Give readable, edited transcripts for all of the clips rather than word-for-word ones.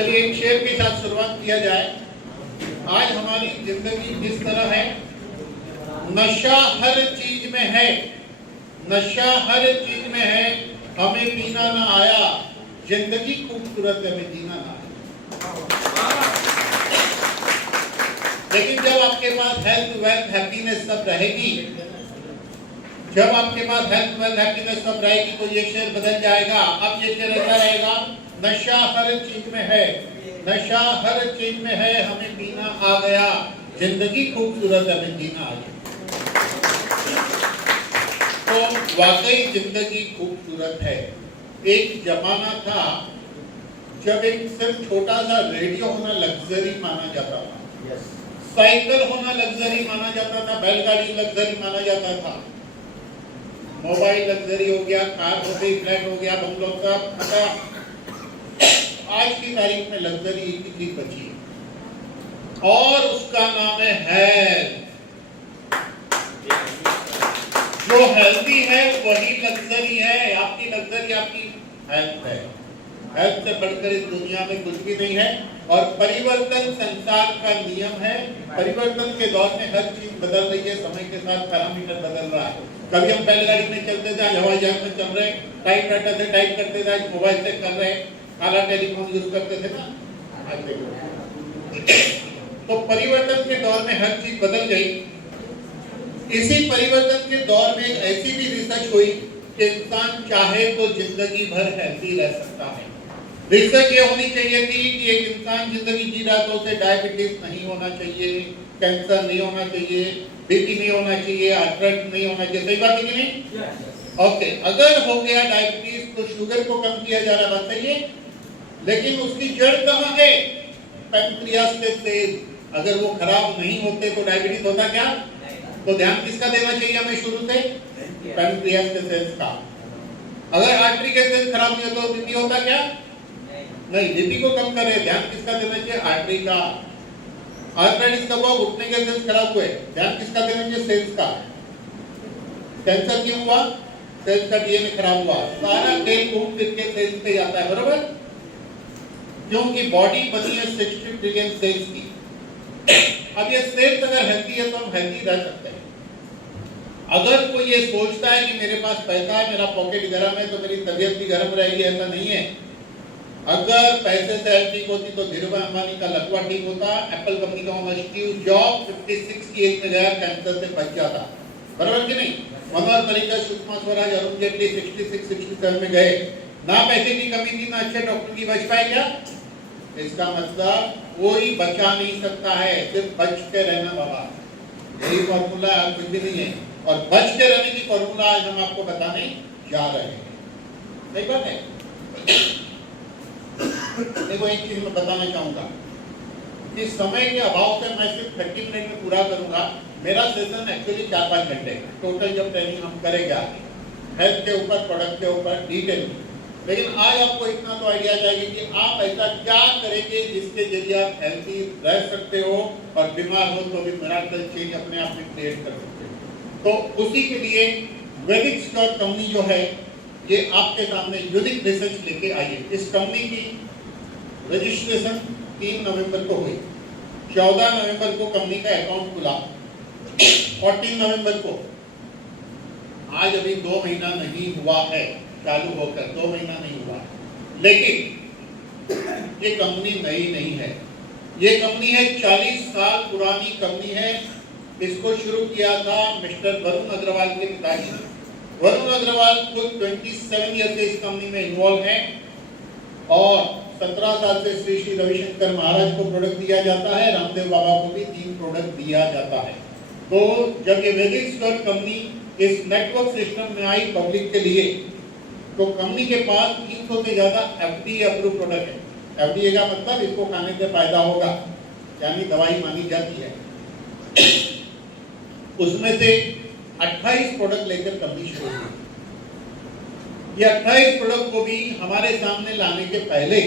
चलिए एक शेर के साथ शुरुआत किया जाए। आज हमारी जिंदगी जिस तरह है, नशा हर चीज में है, नशा हर चीज में है। हमें पीना ना आया, जिंदगी खूबसूरत है, हमें जीना ना आया। लेकिन जब आपके पास हेल्थ वेल्थ हैप्पीनेस सब रहेगी, जब आपके पास हेल्थ वेल्थ हैप्पीनेस सब रहेगी तो ये शेर बदल जाएगा। अब ये शेर ऐसा रहेगा, नशा हर चीज में है, नशा हर चीज में है, हमें पीना आ गया, जिंदगी खूबसूरत है, हमें जीना आ गया। तो वाकई जिंदगी खूबसूरत है। एक जमाना था जब एक सिर्फ छोटा सा रेडियो होना लग्जरी माना जाता था, साइकिल होना लग्जरी माना जाता था, बैलगाड़ी लग्जरी माना जाता था, मोबाइल लग्जरी हो गया, कार हो गई, फ्लैट हो गया, बंगलों का पता। आज की तारीख में लग्जरी एक ही चीज बची है और उसका नाम है हेल्थ। जो हेल्थी है वही लग्जरी है। आपकी लग्जरी आपकी हेल्थ है। हेल्थ से बढ़कर इस दुनिया में कुछ भी नहीं है। और परिवर्तन संसार का नियम है। परिवर्तन के दौर में हर चीज बदल रही है, समय के साथ पैरामीटर बदल रहा है। कभी हम बैलगाड़ी में चलते थे, आज हवाई जहाज में चल रहे, टाइप राइटर से टाइप करते थे, आज मोबाइल से कर रहे, काला टेलीफोन यूज करते थे ना। तो परिवर्तन के दौर में हर चीज बदल गई। इसी परिवर्तन के दौर में ऐसी भी रिसर्च हुई कि इंसान चाहे तो जिंदगी भर हेल्थी रह सकता है। रिसर्च ये होनी चाहिए थी कि एक इंसान जिंदगी जी रहा तो उसे डायबिटीज नहीं होना चाहिए, कैंसर नहीं होना चाहिए, बीपी नहीं होना चाहिए, आर्थराइटिस नहीं होना चाहिए। सही बात है कि नहीं? ओके, अगर हो गया डायबिटीज तो शुगर को कम किया जा रहा, बात सही है। लेकिन उसकी जड़ कहाँ है? पैंक्रियास के सेल। अगर वो खराब नहीं होते तो डायबिटीज होता क्या? तो ध्यान किसका देना चाहिए हमें शुरू से? पैंक्रियास के सेल्स का। अगर आर्टरी के सेल्स खराब नहीं होते तो बीपी होता क्या? नहीं, बीपी को कम करे, ध्यान किसका देना चाहिए? आर्टरी का। आर्थराइटिस कब हुआ? घुटने के सेल्स खराब हुए, ध्यान किसका देना चाहिए? सेल्स का। कैंसर क्यों हुआ? सेल्स का डीएनए खराब हुआ। सारा खेल घूम फिर के सेल्स पे जाता है, बरोबर? क्योंकि बॉडी बनी है 60 ट्रिलियन सेल्स की। अब ये सेल्स अगर हेल्थी है तो हम हेल्थी रह सकते हैं। अगर कोई ये सोचता है कि मेरे पास पैसा है, मेरा पॉकेट गर्म है तो मेरी तबीयत भी गर्म रहेगी, ऐसा नहीं है। अगर पैसे से हेल्थ ठीक होती तो धीरूभाई अंबानी का लकवा ठीक होता, एप्पल कंपनी का ओनर स्टीव जॉब 56 की एज में गया, कैंसर से बच जाता, बराबर कि नहीं? मनोहर पर्रिकर, सुषमा स्वराज, अरुण जेटली 66-67 में गए। ना पैसे की कमी थी, ना अच्छे डॉक्टर की, बच पाए क्या? इसका मतलब कोई बचा नहीं सकता है, सिर्फ बच के रहना बाबा, यही फॉर्मूला है, कुछ भी नहीं है। और बच के रहने की फॉर्मूला आज हम आपको बताने जा रहे हैं। सही बात है? देखो एक चीज मैं बताना चाहूंगा कि समय के अभाव से मैं सिर्फ 30 मिनट में पूरा करूंगा। मेरा सेशन एक्चुअली 4-5 घंटे टोटल जब ट्रेनिंग हम करेंगे आगे हेल्थ के ऊपर, प्रोडक्ट के ऊपर डिटेल में। लेकिन आज आपको इतना तो आइडिया चाहिए कि आप ऐसा क्या करेंगे जिसके जरिए आप हेल्थी रह सकते हो और बीमार हो तो भी मिराकल चेंज अपने आप में क्रिएट कर सकते हो। तो उसी के लिए वैदिक स्टोर कंपनी जो है ये आपके सामने यूनिक रिसर्च लेके आई है। इस कंपनी की रजिस्ट्रेशन 3 नवंबर को हुई, 14 नवंबर को कंपनी का अकाउंट खुला, 14 नवंबर को, आज अभी 2 महीना नहीं हुआ है चालू होकर, 2 महीना नहीं हुआ। लेकिन ये कंपनी नई नहीं है, ये कंपनी है 40 साल पुरानी कंपनी है। इसको शुरू किया था मिस्टर वरुण अग्रवाल के पिताजी ने। वरुण अग्रवाल कुल 27 ईयर से इस कंपनी में इन्वॉल्व है और 17 साल से श्री श्री रविशंकर महाराज को प्रोडक्ट दिया जाता है, रामदेव बाबा को भी 3 प्रोडक्ट दिया जाता है। तो जब ये वैदिक स्टोर कंपनी इस नेटवर्क सिस्टम में आई पब्लिक के लिए, तो कंपनी के पास 300 से ज्यादा एफडीए अप्रूव प्रोडक्ट है। एफडीए का मतलब इसको खाने से फायदा होगा, यानी दवाई मानी जाती है। उसमें से 28 प्रोडक्ट लेकर कंपनी शुरू हुई। ये 28 प्रोडक्ट को भी हमारे सामने लाने के पहले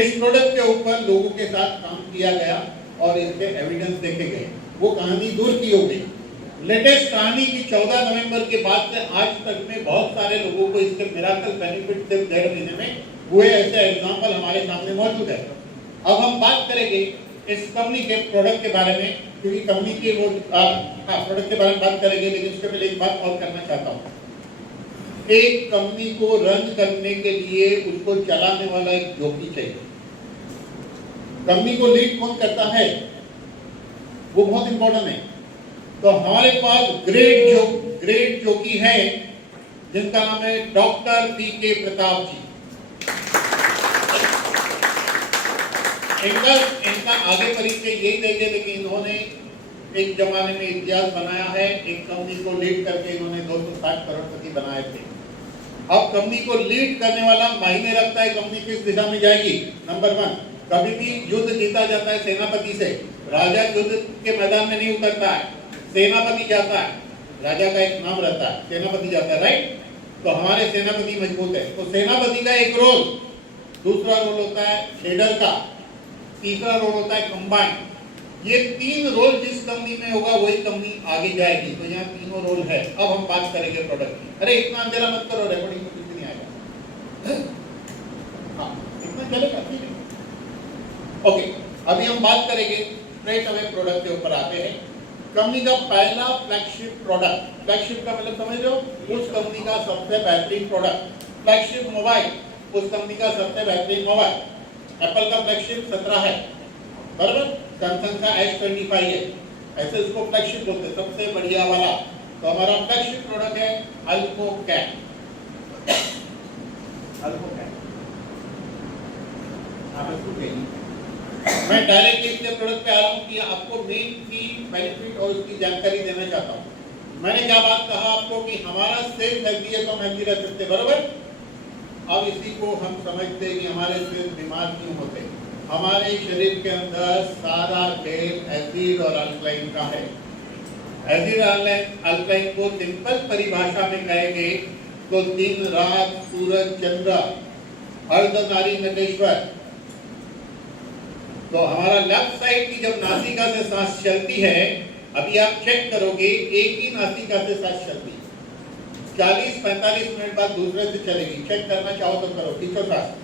इस प्रोडक्ट के ऊपर लोगों के साथ काम किया गया और इसके एविडेंस देखे गए। वो कहानी दूर की हो गई। लेटेस्ट कहानी की 14 नवंबर के बाद से आज तक में बहुत सारे लोगों को इसके मिराकल बेनिफिट सिर्फ 1.5 महीने में हुए, ऐसे एग्जाम्पल हमारे सामने मौजूद है। अब हम बात करेंगे इस कंपनी के प्रोडक्ट के बारे में, क्योंकि कंपनी के वो प्रोडक्ट के बारे में बात करेंगे, लेकिन उसके पहले एक बात और करना चाहता हूँ। एक कंपनी को रन करने के लिए उसको चलाने वाला एक जोकी चाहिए। कंपनी को लीड कौन करता है, वो बहुत इंपॉर्टेंट है। तो हमारे पास ग्रेट जोकी है जिनका नाम है डॉक्टर पीके प्रताप जी। इनका आगे परिचय यही देंगे, लेकिन इन्होंने एक जमाने में इतिहास बनाया है। एक कंपनी को लीड करके इन्होंने 260 करोड़पति बनाए थे। अब कंपनी को लीड करने वाला मायने रखता है कंपनी किस दिशा में जाएगी। नंबर 1, कभी भी युद्ध जीता जाता है सेनापति से। राजा युद्ध के मैदान में नहीं उतरता है, सेनापति जाता है। राजा का एक नाम रहता है, सेनापति जाता है, राइट। तो हमारे सेनापति मजबूत है, तो सेनापति का एक रोल। दूसरा रोल होता है लीडर का, तीसरा रोल होता है कंबाइन। ये 3 रोल जिस कंपनी में होगा वही कंपनी आगे जाएगी। तो यहाँ तीनों रोल है। अब हम बात करेंगे प्रोडक्ट की। अरे इतना अंधेरा मत करो, रिकॉर्डिंग में कुछ नहीं आएगा। हाँ, इतना चलेगा, ठीक है। ओके, अभी हम बात करेंगे स्ट्रेट अवे प्रोडक्ट के ऊपर आते हैं। कंपनी का पहला फ्लैगशिप प्रोडक्ट, फ्लैगशिप का मतलब समझ लो, उस कंपनी का सबसे बेहतरीन प्रोडक्ट। फ्लैगशिप मोबाइल, उस कंपनी का सबसे बेहतरीन मोबाइल। एप्पल का फ्लैगशिप 17 है, बराबर। सैमसंग का S25 है, ऐसे उसको फ्लैगशिप बोलते हैं, सबसे बढ़िया वाला। तो हमारा फ्लैगशिप प्रोडक्ट है अल्कोकैट। मैं डायरेक्ट इसके प्रोडक्ट पे आ रहा हूँ कि आपको मेन की बेनिफिट और उसकी जानकारी देना चाहता हूँ। मैंने क्या बात कहा आपको कि हमारा सेल हेल्दी है तो हम हेल्दी रह सकते, बराबर। अब इसी को हम समझते हैं कि हमारे सेल बीमार क्यों होते हैं। हमारे शरीर के अंदर सारा खेल एसिड और अल्कलाइन का है। एसिड अल्कलाइन को सिंपल परिभाषा में कहेंगे तो दिन रात सूरज चंद्र अर्धनारी नटेश्वर। तो हमारा लेफ्ट साइड की जब नासिका से सांस चलती है, अभी आप चेक करोगे एक ही नासिका से सांस चलती है, 40-45 मिनट बाद दूसरे से चलेगी। चेक करना चाहो तो करो, खींचो सांस,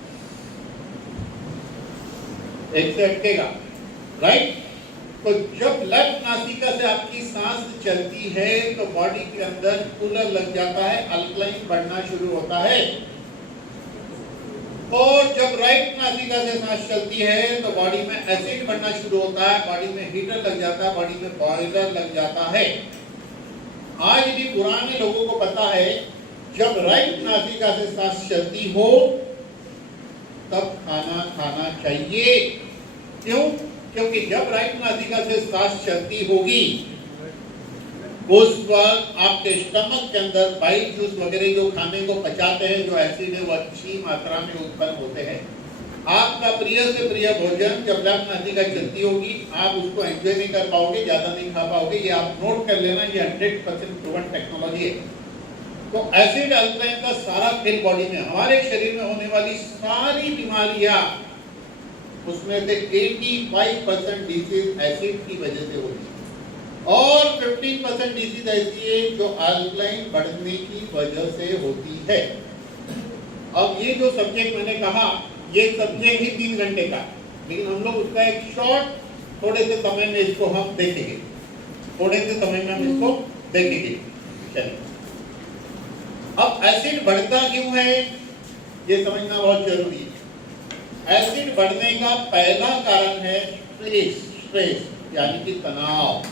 एक से अटकेगा, राइट। तो जब लेफ्ट नासिका से आपकी सांस चलती है तो बॉडी के अंदर कूलर लग जाता है, अल्कलाइन बढ़ना शुरू होता है। और जब राइट नासिका से सांस चलती है तो बॉडी में एसिड बढ़ना शुरू होता है, बॉडी में हीटर लग जाता है, बॉडी में बॉयलर लग जाता है। आज भी पुराने लोगों को पता है जब राइट नासिका से सांस चलती हो तब खाना खाना चाहिए। क्यों? क्योंकि जब राइट नासिका से सांस चलती होगी उस वक्त आपके स्टमक के अंदर बाइल जूस वगैरह जो खाने को पचाते हैं, जो एसिड है, वो अच्छी मात्रा में उत्पन्न होते हैं। आपका प्रिय से प्रिय भोजन जब लेफ्ट नासिका चलती होगी आप उसको एंजॉय नहीं कर पाओगे, ज्यादा नहीं खा पाओगे। ये आप नोट कर लेना, ये 100% प्रूवन टेक्नोलॉजी है। तो एसिड अल्कलाइन का सारा खेल बॉडी में, हमारे शरीर में होने वाली सारी बीमारियां उसमें से 85% डिजीज एसिड की वजह से होती है और 15% डिजीज ऐसी है जो अल्कलाइन बढ़ने की वजह से होती है। अब ये जो सब्जेक्ट मैंने कहा ये सब्जेक्ट ही 3 घंटे का, लेकिन हम लोग उसका एक शॉर्ट थोड़े से समय में इसको हम देखेंगे, थोड़े से समय में हम इसको देखेंगे। चलिए, अब एसिड बढ़ता क्यों है ये समझना बहुत जरूरी है। एसिड बढ़ने का पहला कारण है स्ट्रेस यानी कि तनाव।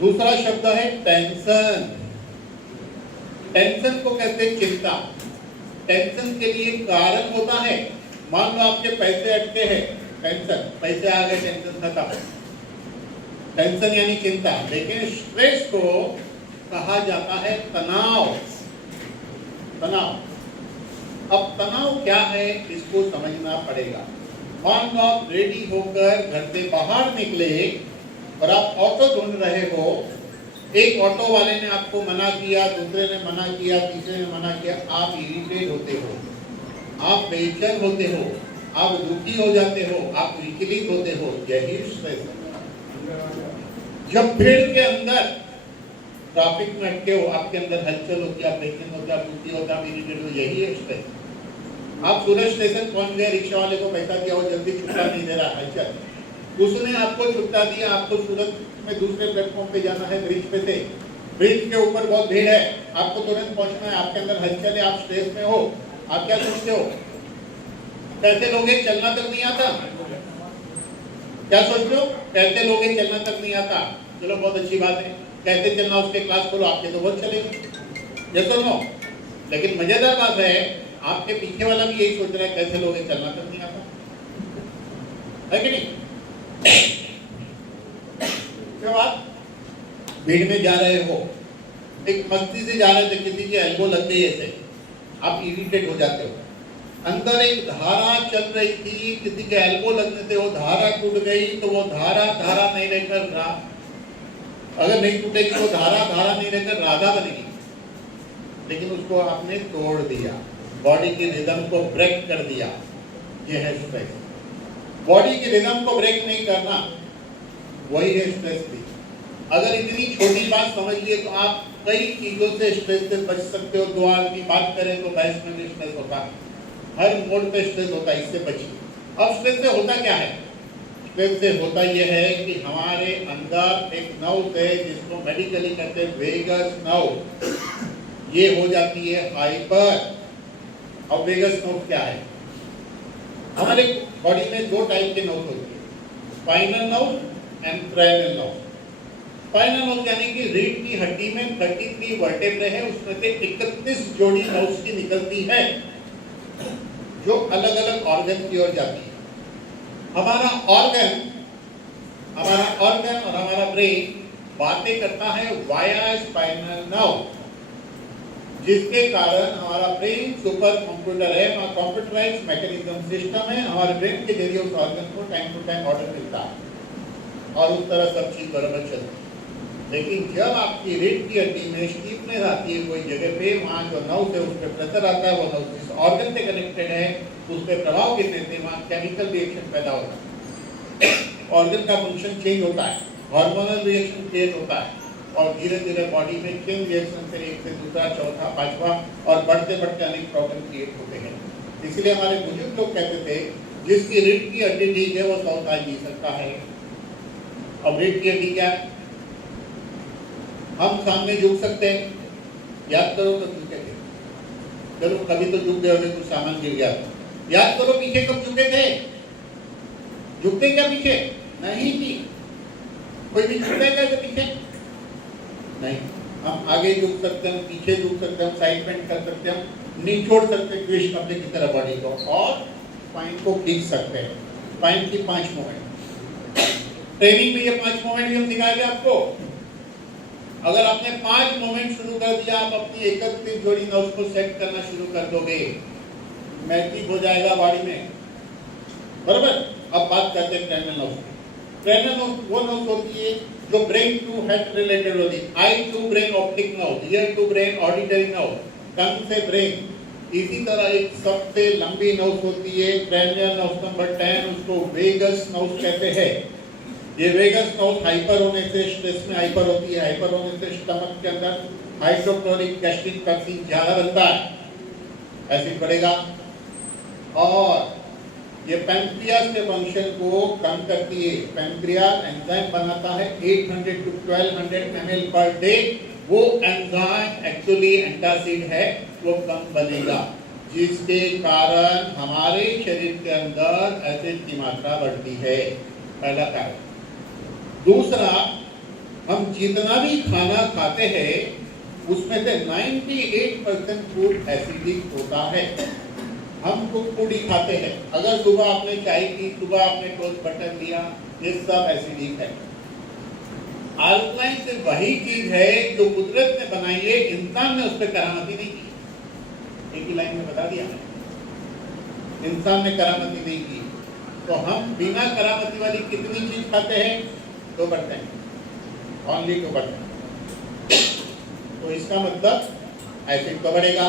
दूसरा शब्द है टेंशन। टेंशन को कहते हैं चिंता। टेंशन के लिए कारण होता है, मान लो आपके पैसे अटके हैं, टेंशन, पैसे आ गए, टेंशन खत्म। टेंशन यानी चिंता। लेकिन स्ट्रेस को कहा जाता है तनाव। तनाव, अब तनाव क्या है इसको समझना पड़ेगा। मान लो आप रेडी होकर घर से बाहर निकले और आप ऑटो ढूंढ रहे हो, एक ऑटो वाले ने आपको मना किया, दूसरे ने मना किया, तीसरे ने मना किया, आप इरिटेट होते हो, आप बेचैन होते हो, आप दुखी हो जाते हो, आप विचलित होते हो, यही स्ट्रेस है। जब भीड़ के अंदर ट्रैफिक में अटके हो, आपके अंदर हलचल होती है, आप बेचैन होते, आप दुखी होते, आप इरिटेट हो, यही है स्ट्रेस। आप सूरत स्टेशन पहुंच गए, रिक्शा वाले को पैसा दिया, वो जल्दी छुट्टा नहीं दे रहा है, चल उसने आपको छुट्टा दिया, आपको सूरत में दूसरे प्लेटफॉर्म पे जाना है, ब्रिज पे से, ब्रिज के ऊपर बहुत भीड़ है, आपको तुरंत पहुंचना है, आपके अंदर हलचल है, आप स्ट्रेस में हो, आप क्या सोचते हो? कैसे लोगे? चलना तक नहीं आता। क्या सोचते हो? कैसे लोगे? चलना तक नहीं आता। चलो बहुत अच्छी बात है, कैसे चलना उसके क्लास खोलो, आपके तो बहुत चलेंगे, ये तो नो। लेकिन मजेदार बात है, आपके पीछे वाला भी यही सोच रहा है, कैसे लोगे? चलना तक नहीं आता, है कि नहीं? क्या बात? भीड़ में जा रहे हो, एक मस्ती से जा रहे थे, किसी की एल्बो लग गई ऐसे, आप इरिटेट हो जाते हो। अंदर एक धारा चल रही थी, किसी के एल्बो लगने से वो धारा टूट गई, तो वो धारा नहीं रहकर अगर नहीं टूटेगी तो धारा नहीं रहकर राधा बनेगी, लेकिन उसको आपने तोड़ दिया, बॉडी की रिदम को ब्रेक कर दिया। ये है स्ट्रेस। बॉडी की रिदम को ब्रेक नहीं करना, वही है स्ट्रेस भी। अगर इतनी छोटी बात समझ लिए तो आप कई चीजों से स्ट्रेस से बच सकते हो। दो आदमी बात करें तो बहस में भी स्ट्रेस होता है, हर मोड पे स्ट्रेस होता है, इससे बचिए। अब स्ट्रेस से होता क्या है? स्ट्रेस से होता यह है कि हमारे अंदर एक नर्व है जिसको मेडिकली कहते हैं वेगस नर्व, ये हो जाती है हाइपर। अब वेगस नर्व क्या है? हमारे बॉडी में दो टाइप के नर्व होते हैं, spinal nerve and cranial nerve. Spinal nerve यानी कि रीढ़ की हड्डी में 33 वर्टेब्रे है, उसमें से 31 जोड़ी नर्व्स की निकलती है जो अलग अलग ऑर्गन की ओर जाती है। हमारा ऑर्गन और हमारा ब्रेन बातें करता है वाया स्पाइनल नर्व, जिसके कारण हमारा ब्रेन सुपर कंप्यूटर है, हमारा कंप्यूटराइज्ड मैकेनिज्म सिस्टम है। हमारे ब्रेन के जरिए उस ऑर्गन को टाइम टू टाइम ऑर्डर मिलता है और उस तरह सब चीज बराबर चलती है। लेकिन जब आपकी रीढ़ की हड्डी में स्टीफनेस आती है कोई जगह पे, वहाँ जो नर्व है उस पर प्रेशर आता है, वो नर्व जिस ऑर्गन से कनेक्टेड है उस पर प्रभाव गिरने से वहाँ केमिकल रिएक्शन पैदा होता है, ऑर्गन का फंक्शन चेंज होता है, हार्मोनल रिएक्शन क्रिएट होता है और धीरे धीरे बॉडी में चेन रिएक्शन से एक से दूसरा, चौथा, पांचवा और बढ़ते बढ़ते अनेक प्रॉब्लम क्रिएट होते हैं। इसलिए हमारे बुजुर्ग लोग कहते थे जिसकी रीढ़ की हड्डी ठीक है वो 100 साल जी सकता है। अब रीढ़ की हड्डी क्या है? हम सामने झुक सकते हैं, याद करो तो झुके थे, चलो कभी तो झुक गए होंगे, कुछ सामान गिर गया, याद करो पीछे कब झुके थे? झुकते क्या पीछे? नहीं थी, कोई भी झुकता है क्या पीछे? नहीं। हम आगे झुक सकते हैं, पीछे झुक सकते हैं, हम साइड बेंड कर सकते हैं, हम निचोड़ सकते हैं ट्विस्ट अपने की तरह बॉडी को और स्पाइन को खींच सकते हैं। स्पाइन की 5 मूवमेंट, ट्रेनिंग में ये 5 मूवमेंट भी हम सिखाएंगे आपको। अगर आपने 5 मूवमेंट शुरू कर दिया, आप अपनी 31 जोड़ी नर्व को सेट करना शुरू कर दोगे, मैजिक हो जाएगा बॉडी में, बराबर। अब बात करते हैं क्रेनियल नर्व। क्रेनियल नर्व वो नर्व होती है जो ब्रेन टू हेड रिलेटेड होती है। Eye to brain optic nerve, ear to brain auditory nerve, tongue से ब्रेन। इसी तरह एक सबसे लंबी नर्व होती है क्रेनियल नर्व नंबर 10, उसको वेगस नर्व कहते हैं। ये वेगस नर्व हाइपर होने से स्ट्रेस में हाइपर होती है, हाइपर होने से स्टमक के अंदर हाइड्रोक्लोरिक गैस्ट्रिक टॉक्सिन ज्यादा बनता है, एसिड बढ़ेगा और ये पैंक्रियास के फंक्शन को कम करती है। पैंक्रियास एंजाइम बनाता है 800 to 1200 ml पर डे, वो एंजाइम एक्चुअली एंटासिड है, वो कम बनेगा, जिसके कारण हमारे शरीर के अंदर एसिड की मात्रा बढ़ती है, पहला कारण। दूसरा, हम जितना भी खाना खाते हैं उसमें से 98% फूड एसिडिक होता है। हम फूड ही खाते हैं, अगर सुबह आपने चाय पी, सुबह आपने टोस्ट बटर लिया, ये सब एसिडिक है। अल्कलाइन से वही चीज है जो कुदरत ने बनाई है, इंसान ने उस पर करामती नहीं की। एक ही लाइन में बता दिया, इंसान ने करामती नहीं की। तो हम बिना करामती वाली कितनी चीज खाते हैं? 2%, ओनली 2%। तो इसका मतलब एसिड तो बढ़ेगा।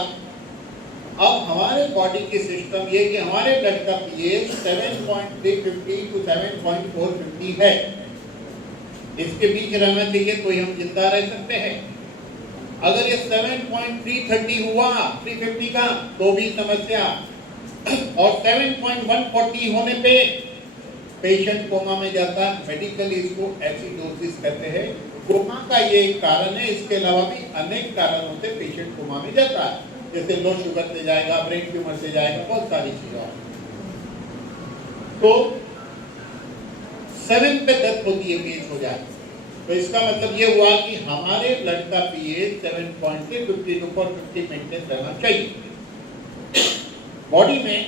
अब हमारे बॉडी की सिस्टम ये कि हमारे ब्लड का पीएच 7.350 to 7.450 है, इसके बीच रहना चाहिए तो ही हम जिंदा रह सकते हैं। अगर ये 7.330 हुआ 350 का तो भी समस्या, और 7.140 होने पे पेशेंट कोमा में जाता है। मेडिकली इसको एसिडोसिस कहते हैं। कोमा का ये एक कारण है, इसके अलावा भी अनेक कारणों से पेशेंट कोमा में जाता है, जैसे लो शुगर से जाएगा, ब्रेन ट्यूमर से जाएगा, बहुत सारी चीजें। तो 7 पे डेथ होती है, पीएच हो जाए, तो इसका मतलब ये हुआ कि हमारे ब्लड का पीएच 7.50 to 450 मेंटेन रहना चाहिए। बॉडी में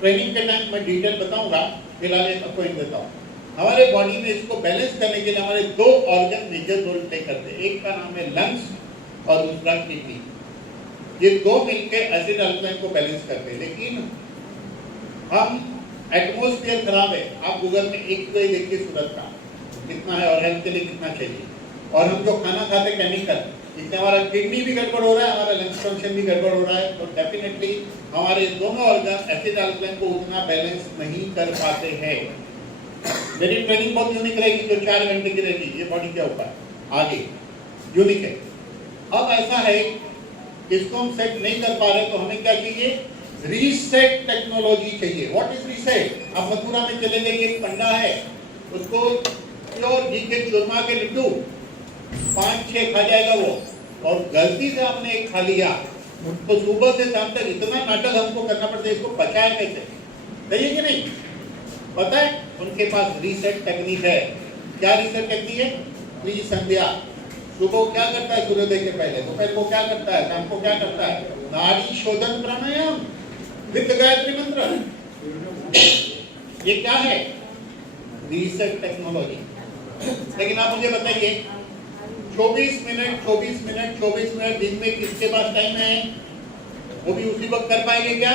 ट्रेनिंग के टाइम मैं डिटेल बताऊंगा, फिलहाल एक पॉइंट देता हूँ। हमारे बॉडी में इसको बैलेंस करने के लिए हमारे 2 ऑर्गन मेजर रोल प्ले करते हैं। एक का नाम है लंग्स और दूसरा किडनी। ये 2 मिलकर एसिड अल्कलाइन को बैलेंस करते हैं। लेकिन हम एटमॉस्फेयर खराब है, आप गूगल में एक तो ही देखिए सूरत का कितना है और हेल्थ के लिए कितना चाहिए, और हम जो खाना खाते केमिकल, इससे हमारा किडनी भी गड़बड़ हो रहा है, हमारा लंग्स फंक्शन भी गड़बड़ हो रहा है। तो डेफिनेटली हमारे दोनों ऑर्गन एसिड अल्कलाइन को उतना बैलेंस नहीं कर पाते हैं। मेरी ट्रेनिंग बहुत यूनिक रहेगी, जो 4 घंटे की रहेगी, ये बॉडी के ऊपर आगे यूनिक है। अब ऐसा है, इसको हम सेट नहीं कर पा रहे, तो हमें क्या चाहिए? रीसेट टेक्नोलॉजी चाहिए। What is reset? आप मथुरा में चले गए, एक पंडा है, उसको प्योर घी के चूरमा के लड्डू 5-6 खा जाएगा वो, और गलती से आपने एक खा लिया तो सुबह से शाम तक इतना नाटक हमको करना पड़ता है, इसको पचाए कैसे? सही है कि नहीं? पता है उनके पास रीसेट टेक्निक है। क्या रीसेट टेक्निक है? त्रिसंध्या। सुबह क्या करता है? सूर्योदय के पहले, दोपहर को क्या करता है, शाम को क्या करता है? नाड़ी शोधन प्राणायाम विद गायत्री मंत्र। ये क्या है? Reset technology. लेकिन आप मुझे बताइए, 24 मिनट दिन में किसके पास टाइम है? वो भी उसी वक्त कर पाएंगे क्या?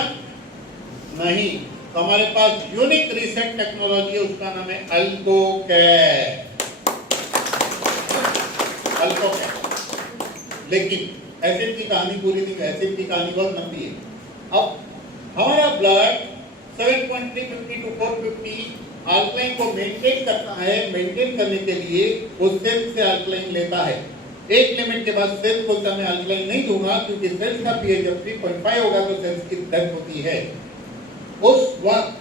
नहीं। तो हमारे पास यूनिक रीसेट टेक्नोलॉजी है, उसका नाम है अल्कोकैर। लेकिन एसिड की कहानी पूरी नहीं है, एसिड की कहानी बहुत लंबी है। अब हमारा ब्लड 7.350 to 450 अल्कलाइन को मेंटेन करता है। मेंटेन करने के लिए वो सेल्स से अल्कलाइन लेता है। एक लिमिट के बाद सेल्स बोलता मैं अल्कलाइन नहीं दूंगा, क्योंकि सेल्स का पीएच जब 3.5 होगा तो सेल्स की डेथ होती है। उस वक्त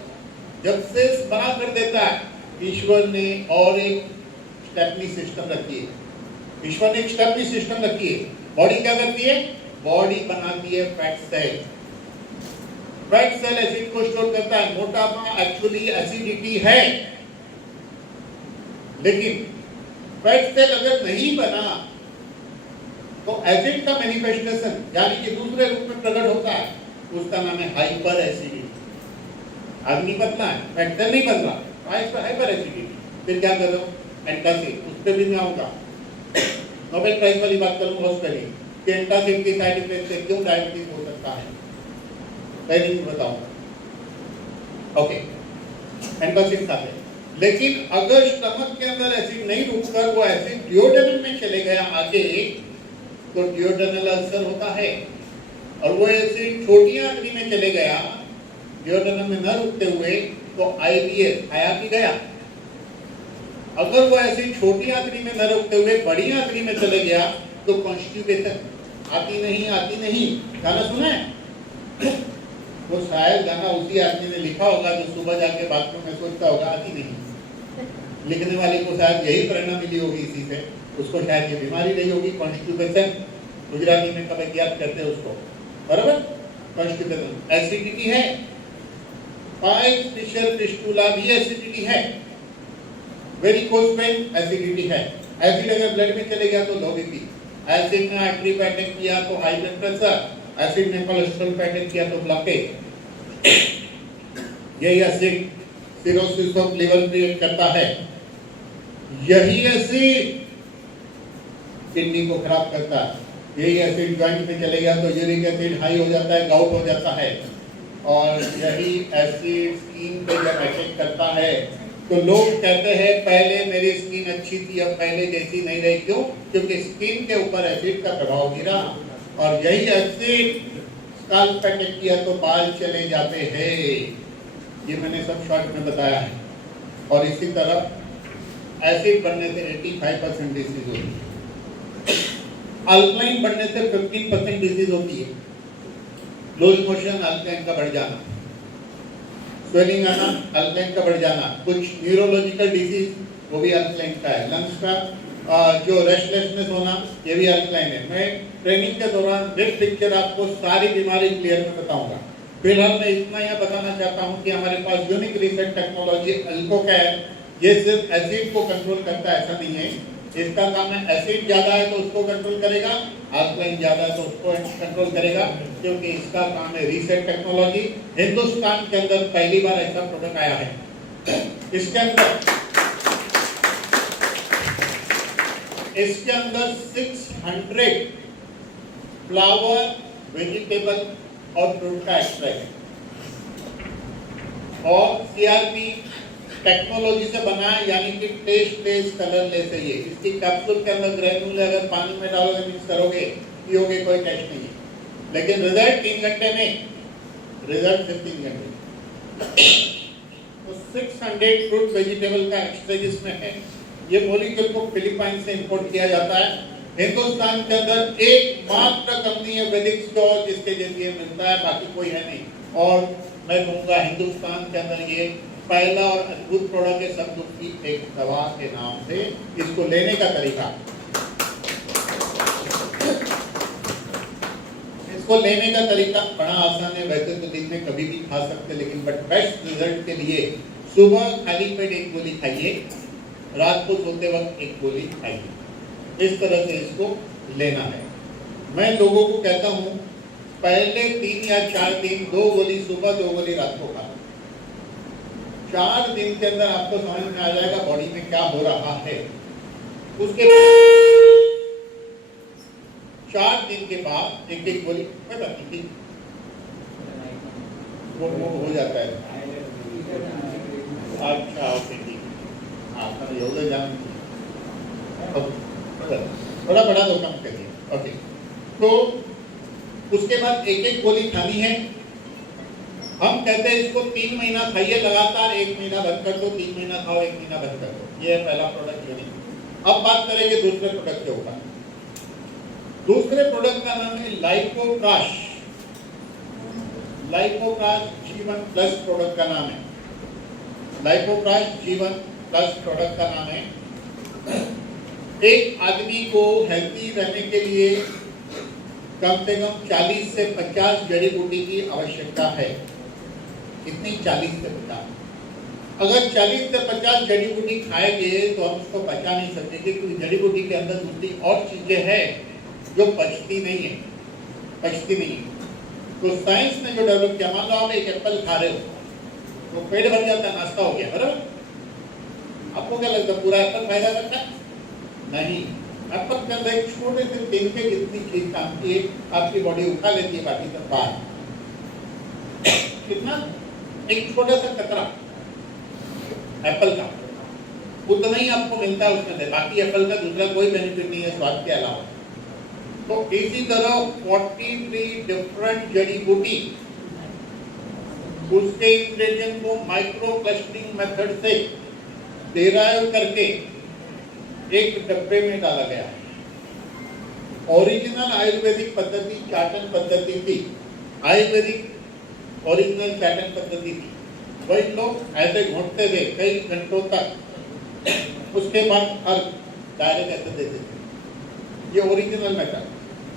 जब सेल्स बना कर देता है, ईश्वर ने और एक स्टेपनी सिस्टम रखी है। ईश्वर ने एक स्टेपनी सिस्टम रखी है। बॉडी क्या करती है? बॉडी बनाती है fat cell. Fat cell acid को स्टोर करता है। मोटापा एक्चुअली एसिडिटी है, लेकिन फैट सेल अगर नहीं बना तो एसिड का मैनिफेस्टेशन यानी कि दूसरे रूप में प्रकट होता है, उसका नाम है हाइपर एसिडिटी। आदमी पतला है, फैट सेल नहीं बन रहा, हाइपर एसिडिटी। फिर क्या करो? एंटासिड, उस पर भी मैं आऊंगा, नोबेल प्राइज वाली बात करूंगा उस पर ही कि एंटासिड की साइड इफेक्ट से क्यों डायबिटीज हो सकता है, पहले भी बताऊंगा। ओके, एंटासिड खाते हैं, लेकिन अगर स्टमक के अंदर एसिड नहीं रुककर वो एसिड डियोडेनम में चले गया आगे, तो डियोडेनल अल्सर होता है। और वो एसिड छोटी आंतरी में चले गया, डियोडेनम में न रुकते हुए, तो आईबीएस खाया पी गया। अगर वो एसिड छोटी आंतरी में न रुकते हुए बड़ी आंतरी में चले गया, तो कॉन्स्टिपेशन आती नहीं। गाना सुना है? वो शायद गाना उसी आदमी ने लिखा होगा जो सुबह जाके बाथरूम में सोचता होगा आती नहीं। लिखने वाले को शायद यही प्रेरणा मिली होगी इसी से, उसको शायद ये बीमारी नहीं होगी, कॉन्स्टिपेशन। गुजराती में कभी याद करते हैं उसको, बराबर? कॉन्स्टिपेशन एसिडिटी है। पाइल्स फिशर फिस्टुला भी एसिडिटी है। वेरिकोज वेन एसिडिटी है। एसिड अगर ब्लड में चले गया तो लो बीपी, एसिड ने आर्टरी पे अटैक किया तो हाई ब्लड प्रेशर, एसिड ने कोलेस्ट्रॉल पे अटैक किया तो ब्लॉकेज। यही acid cirrhosis of liver create करता है। यही एसिड किडनी को खराब करता है। यही एसिड जॉइंट पे चले गया तो यूरिक एसिड हाई हो जाता है, गाउट हो जाता है। और यही एसिड स्किन पे जब अटैक करता है तो लोग कहते हैं पहले मेरी स्किन अच्छी थी, अब पहले जैसी नहीं रही। क्यों? क्योंकि स्किन के ऊपर एसिड का प्रभाव गिरा, और यही एसिड स्कैल्प पे अटैक किया तो बाल चले जाते हैं। ये मैंने सब शॉर्ट में बताया है। और इसी तरह एसिड बढ़ने से 85% डिजीज होती है, अल्कलाइन बढ़ने से 15% डिजीज होती है। लो इमोशन अल्कलाइन का बढ़ जाना, स्वेलिंग आना, अल्कलाइन का बढ़ जाना, कुछ न्यूरोलॉजिकल डिजीज वो भी अल्कलाइन का है, लंग्स का जो रेस्टलेसनेस होना ये भी अल्कलाइन है। मैं ट्रेनिंग के दौरान बिग पिक्चर आपको सारी बीमारी क्लियर में बताऊंगा। फिलहाल मैं इतना यह बताना चाहता हूं कि हमारे पास यूनिक रिसर्च टेक्नोलॉजी अल्को का है। ये सिर्फ एसिड को कंट्रोल करता है ऐसा नहीं है, इसका काम है एसिड ज्यादा है तो उसको कंट्रोल करेगा, अल्कलाइन ज्यादा है तो उसको कंट्रोल करेगा, क्योंकि इसका काम है रिसर्च टेक्नोलॉजी। हिंदुस्तान के अंदर पहली बार ऐसा प्रोडक्ट आया है। इसके अंदर 600 फ्लावर, वेजिटेबल और फ्रूट का एक्सट्रैक्ट है और सीआरपी टेक्नोलॉजी से बना है, यानी कि टेस्ट टेस्ट कलरलेस है ये। इसकी कैप्सूल के अंदर ग्रेनुल अगर पानी में डालोगे मिक्स करोगे पियोगे कोई टेस्ट नहीं है, लेकिन रिजल्ट 3 घंटे में, रिजल्ट सिर्फ 3 घंटे। तो 600 फ्रूट वेजिटेबल का एक्सट्रैक्ट इसमें है। ये मॉलिक्यूल को फिलीपाइन से इंपोर्ट किया जाता है। हिंदुस्तान के अंदर एकमात्र कंपनी है वैदिक स्टोर जिसके जरिए मिलता है, बाकी कोई है नहीं। और मैं कहूँगा हिंदुस्तान के अंदर ये पहला और अद्भुत प्रोडक्ट है, सब दुख की एक दवा के नाम से। इसको लेने का तरीका, इसको लेने का तरीका बड़ा आसान है। वैसे तो दिन में कभी भी खा सकते, लेकिन बट बेस्ट रिजल्ट के लिए सुबह खाली पेट एक गोली खाइए, रात को सोते वक्त एक गोली खाइए। इस तरह से इसको लेना है। मैं लोगों को कहता हूँ पहले 3 या 4 दिन 2 गोली सुबह 2 गोली रात को खा। 4 दिन के अंदर आपको समझ में आ जाएगा बॉडी में क्या हो रहा है। उसके 4 दिन के बाद एक एक गोली वो हो जाता है। अच्छा ओके ठीक, आपका योगा जान थोड़ा बड़ा तो कम करिए। ओके, तो उसके बाद एक एक गोली खानी है। हम कहते हैं इसको 3 महीना खाइए लगातार, 1 महीना बंद कर दो, 3 महीना खाओ, 1 महीना बंद कर दो। ये है पहला प्रोडक्ट यूनिक। अब बात करेंगे दूसरे प्रोडक्ट के ऊपर। दूसरे प्रोडक्ट का नाम है लाइकोप्राश। लाइकोप्राश जीवन प्लस प्रोडक्ट का नाम है। लाइकोप्राश जीवन प्लस प्रोडक्ट का नाम है। एक आदमी को हेल्थी रहने के लिए कम से कम 40 से 50 जड़ी बूटी की आवश्यकता है। कितनी? 40 से 50। अगर 40 से 50 जड़ी बूटी खाएंगे तो हम उसको पचा नहीं सकेंगे, क्योंकि जड़ी बूटी के अंदर दूसरी और चीजें हैं जो पचती नहीं है, पचती नहीं है। तो साइंस ने जो डेवलप किया, मान लो आप एक एप्पल खा रहे हो तो पेट भर जाता है, नाश्ता हो गया, बराबर? आपको क्या लगता है पूरा एप्पल फायदा करता है? नहीं। एप्पल के अंदर एक छोटे से तिनके जितनी चीज काम की आपकी बॉडी उठा लेती है, बाकी सब बाहर। कितना? एक छोटा सा कतरा एप्पल का, उतना ही आपको मिलता है उसमें से। बाकी एप्पल का दूसरा कोई बेनिफिट नहीं है स्वाद के अलावा। तो इसी तरह 43 डिफरेंट जड़ी बूटी उसके इंग्रेडिएंट को माइक्रो क्लस्टरिंग मेथड से डेराइव करके एक डब्बे में डाला गया है। ओरिजिनल आयुर्वेदिक पद्धति चाटन पद्धति थी, आयुर्वेदिक ओरिजिनल चाटन पद्धति थी। वही लोग ऐसे घोटते थे कई घंटों तक, उसके बाद हर डायरेक्ट ऐसे देते थे। ये ओरिजिनल मेथड।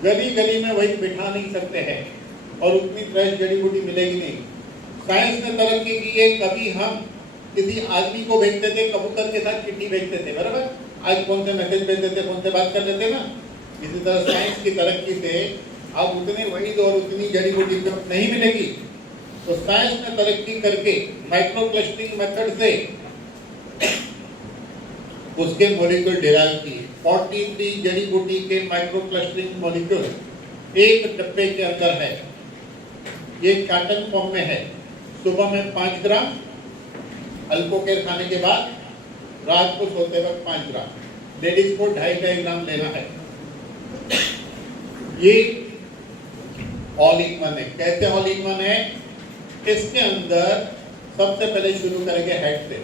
गली गली में वही बिठा नहीं सकते हैं और उतनी फ्रेश जड़ी बूटी मिलेगी नहीं। साइंस ने तरक्की की है। कभी हम किसी आदमी को भेजते थे, कबूतर के साथ चिट्ठी भेजते थे, बराबर? आज फोन से मैसेज भेज देते, फोन से बात कर लेते ना। इसी तरह साइंस की तरक्की से अब उतने वही और उतनी जड़ी बूटी नहीं मिलेगी। तो साइंस ने तरक्की करके माइक्रो क्लस्टरिंग मेथड से उसके मॉलिक्यूल डिराइव किए। 43 जड़ी बूटी के माइक्रो क्लस्टरिंग मॉलिक्यूल एक डब्बे के अंदर है। ये चाटन फॉर्म में है। सुबह में 5 ग्राम अल्कोकेर खाने के बाद, रात को सोते वक्त 5 ग्राम। लेडीज को 2.5 ग्राम लेना है। ये ऑल इन वन है। कैसे ऑल इन वन है? इसके अंदर सबसे पहले शुरू करेंगे हेड से।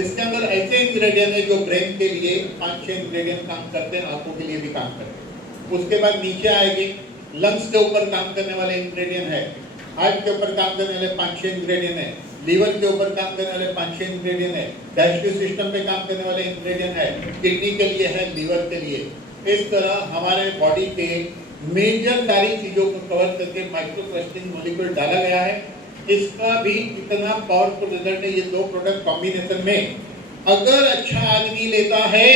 इसके अंदर ऐसे इंग्रेडिएंट है जो ब्रेन के लिए 5-6 इंग्रेडिएंट काम करते हैं, आंखों के लिए भी काम करते हैं। उसके बाद नीचे आएंगे, लंग्स के ऊपर काम करने वाले इंग्रेडिएंट है। हार्ट के ऊपर काम करने वाले 5-6 इंग्रेडिएंट है, लीवर के ऊपर काम करने वाले 5-6 इंग्रेडिएंट है, डाइजेस्टिव सिस्टम पे काम करने वाले इंग्रेडिएंट है, किडनी के लिए है, लीवर के लिए। इस तरह हमारे बॉडी पे मेजर सारी चीजों को कवर करके माइक्रोक्रिस्टल मॉलिक्यूल डाला गया है। इसका भी इतना पावरफुल रिजल्ट है। ये दो प्रोडक्ट कॉम्बिनेशन में अगर अच्छा आदमी लेता है,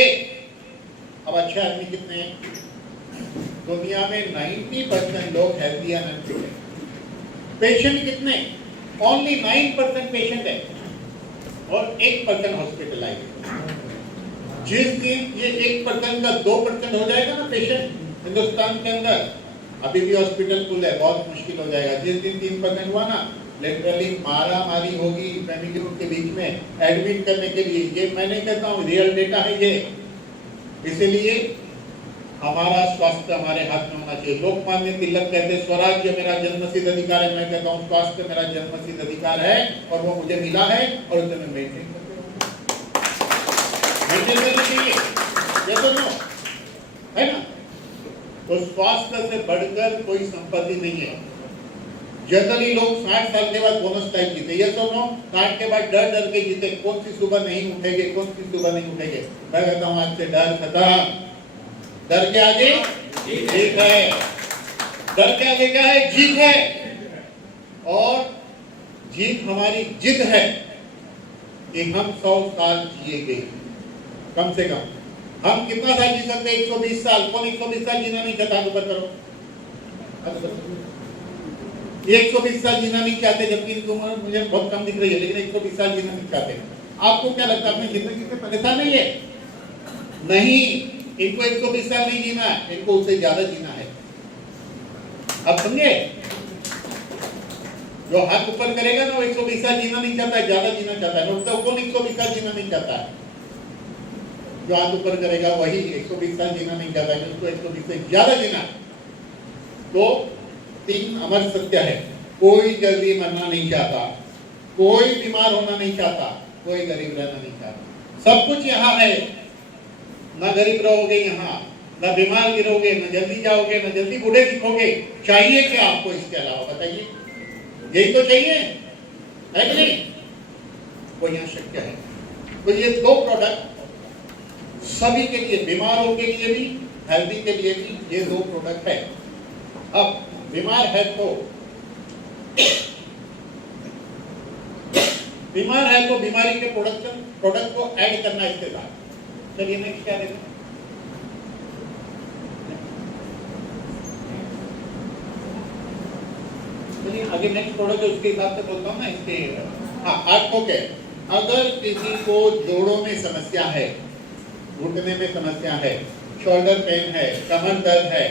अब अच्छे आदमी कितने हैं? दुनिया में 90% लोग हेल्दी एंड अनफिट है। पेशेंट कितने? ओनली 9% पेशेंट है और 1% हॉस्पिटलाइज है। जिस दिन ये 1% का 2% हो जाएगा ना पेशेंट हिंदुस्तान के अंदर, अभी भी हॉस्पिटल खुले है, बहुत मुश्किल हो जाएगा। जिस दिन 3% हुआ ना, लिटरली मारा मारी होगी फैमिली ग्रुप के बीच में एडमिट करने के लिए। ये मैं नहीं कहता हूँ, रियल डेटा है ये। इसलिए हमारा स्वास्थ्य हमारे हाथ में होना चाहिए। लोकमान्य तिलक कहते स्वराज्य मेरा जन्मसिद्ध अधिकार है। मैं कहता हूँ स्वास्थ्य मेरा जन्मसिद्ध अधिकार है और वो मुझे मिला है और उसे मैं मेंटेन करना चाहिए। ये तो नो है ना। तो स्वास्थ्य से बढ़कर कोई संपत्ति नहीं है। जनरली लोग 60 साल के बाद बोनस टाइप जीते, ये तो नो। 60 के बाद डर डर के जीते, कौन सी सुबह नहीं उठेंगे, कौन सी सुबह नहीं उठेंगे। मैं कहता हूँ आज से डर खत्म। डर के आगे जीत है। डर के आगे क्या है? जीत है। और जीत हमारी जिद है कि हम 100 साल जिएंगे कम से कम। हम कितना साल जी सकते हैं? 120 साल। कौन 120 साल जीना नहीं चाहता? ऊपर करो। 120 साल जीना नहीं चाहते, जबकि इनकी उम्र मुझे बहुत कम दिख रही है, लेकिन 120 साल जीना नहीं चाहते। आपको क्या लगता है अपनी जिंदगी से परेशान नहीं है? नहीं, इनको 120 साल नहीं जीना है, इनको उससे ज्यादा जीना है। आप समझे? जो हाथ ऊपर करेगा ना वो 120 साल जीना नहीं चाहता है, ज्यादा जीना चाहता है। तो कौन 120 साल जीना नहीं चाहता है? जो हाथ ऊपर करेगा वही 120 साल जीना नहीं चाहता है, उसको 120 से ज्यादा जीना है। तो 3 अमर सत्य है। कोई जल्दी मरना नहीं चाहता, कोई बीमार होना नहीं चाहता, कोई गरीब रहना नहीं चाहता। सब कुछ यहाँ है। ना गरीब रहोगे यहाँ, ना बीमार गिरोगे, ना जल्दी जाओगे, ना जल्दी बूढ़े दिखोगे। चाहिए क्या आपको इसके अलावा? बताइए। यही तो चाहिए है कि नहीं? वो यहाँ शक्य है। तो ये 2 प्रोडक्ट सभी के लिए, बीमारों के लिए भी, हेल्दी के लिए भी, ये 2 प्रोडक्ट है। अब बीमार है तो बीमारी के प्रोडक्ट को ऐड करना इसके साथ। चलिए नेक्स्ट क्या देखो। चलिए आगे नेक्स्ट प्रोडक्ट है, उसके हिसाब से बोलता हूँ ना इसके। हाँ, आर्थोके। अगर किसी को जोड़ों में समस्या है, घुटने में समस्या है, शोल्डर पेन है, कमर दर्द है,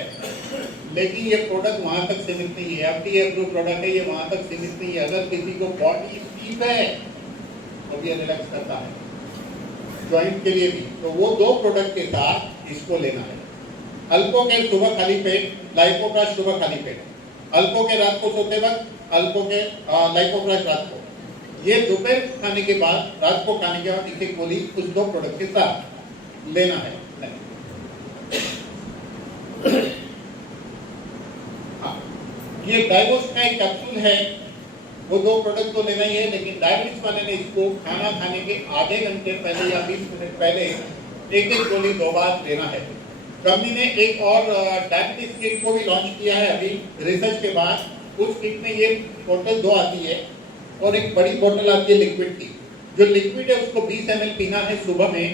लेकिन ये प्रोडक्ट वहां तक सीमित नहीं है। FDA अप्रूव प्रोडक्ट है, ये वहां तक सीमित नहीं है। अगर किसी को बॉडी स्टीफ है तो ये रिलैक्स करता है, जॉइंट के लिए भी। तो वो 2 प्रोडक्ट के साथ इसको लेना है। अल्पोकेर सुबह खाली पेट, लाइपोप्रास सुबह खाली पेट। अल्पोकेर रात को सोते वक्त, लाइपोप्रास रात को। ये दोपहर खाने के बाद, रात को खाने के बाद एक गोली उस 2 प्रोडक्ट के साथ लेना है। ये डाइवोस का एक कैप्सूल है, वो 2 प्रोडक्ट तो लेना ही है, लेकिन डायबिटीज वाले ने इसको खाना खाने के आधे घंटे पहले या 20 मिनट पहले एक गोली 2 बार लेना है। कंपनी ने एक और डायबिटीज किट को भी लॉन्च किया है अभी रिसर्च के बाद। उस किट में ये बोतल 2 आती है और एक बड़ी बोतल आती है लिक्विड की। जो लिक्विड है उसको 20 ml पीना है सुबह में,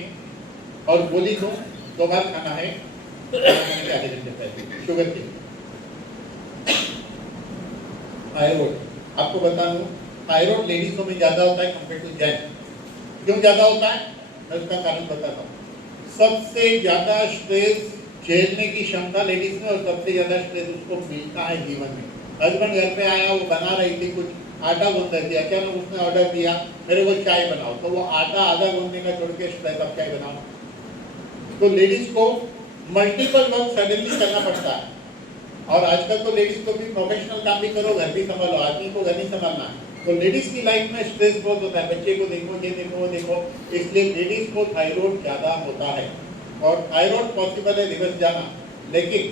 और गोली को 2 बार खाना है आधे घंटे पहले। शुगर की थायराइड, आपको बता दूं, थायराइड लेडीजों में ज्यादा होता है कंपेयर टू जेंट्स। क्यों ज्यादा होता है? मैं उसका कारण बताता हूँ। सबसे ज्यादा स्ट्रेस झेलने की क्षमता लेडीज में, और सबसे ज्यादा स्ट्रेस उसको मिलता है जीवन में। हस्बैंड घर पे आया, वो बना रही थी कुछ, आटा गूंद रही थी, अचानक उसने ऑर्डर दिया मेरे को चाय बनाओ, तो वो आटा आधा गूंदने का छोड़ के स्ट्रेस अब चाय बनाओ। तो लेडीज को मल्टीपल वर्क सडनली करना पड़ता है। और आजकल तो लेडीज को भी प्रोफेशनल काम भी करो, घर भी संभालो, आदमी को घर नहीं संभालना है। तो लेडीज की लाइफ में स्ट्रेस बहुत होता है, बच्चे को देखो, ये देखो, वो देखो, इसलिए लेडीज को थायराइड ज्यादा होता है। और थायराइड पॉसिबल है रिवर्स जाना, लेकिन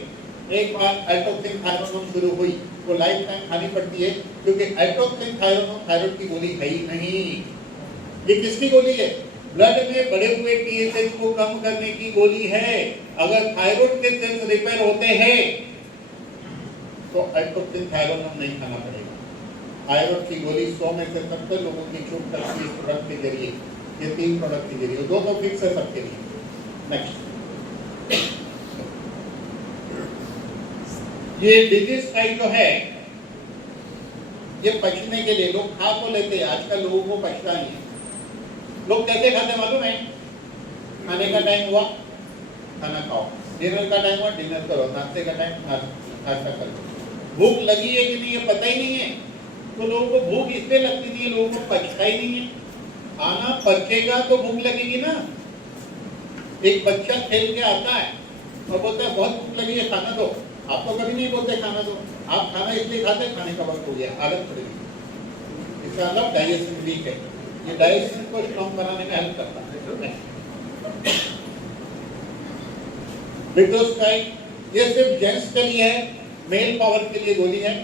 एक बार एल्टोक्सिन हार्मोन शुरू हुई वो लाइफ टाइम खानी पड़ती है, क्योंकि आइट्रोक्सिन थायराइड की गोली है ही नहीं। ये किसकी गोली है? ब्लड में बढ़े हुए टीएसएच को कम करने की गोली है। अगर थायराइड के सेल्स रिपेयर होते हैं तो आइट्रोक्सिन थायरोनम नहीं खाना पड़ेगा। थायराइड की गोली 100 में से 70 लोगों की छूट सकती है इस प्रोडक्ट के जरिए, ये 3 प्रोडक्ट के जरिए, 2 तो फिक्स है सबके लिए। नेक्स्ट, ये डिजीज साइड जो है ये पचने के लिए लोग खा तो लेते हैं, आजकल लोगों को पचता नहीं है। लोग कैसे खाते मालूम है? खाने का टाइम हुआ खाना खाओ, डिनर का टाइम हुआ डिनर करो, नाश्ते का टाइम नाश्ता करो। भूख लगी है कि नहीं ये पता ही नहीं है, तो लोगों को भूख इसलिए लगती नहीं है, लोगों को पचता ही नहीं है। खाना पचेगा तो भूख लगेगी ना। एक बच्चा खेल के आता है और बोलता है बहुत भूख लगी है खाना दो, आप तो कभी नहीं बोलते खाना दो, आप खाना इसलिए खाते खाने का वक्त हो गया, आदत पड़ेगी। इसका मतलब डाइजेशन वीक है, ये डाइजेशन को स्ट्रॉन्ग बनाने में हेल्प करता है। विट्रोस्टाइड ये सिर्फ जेंट्स के लिए है, मेल पावर के लिए गोली है।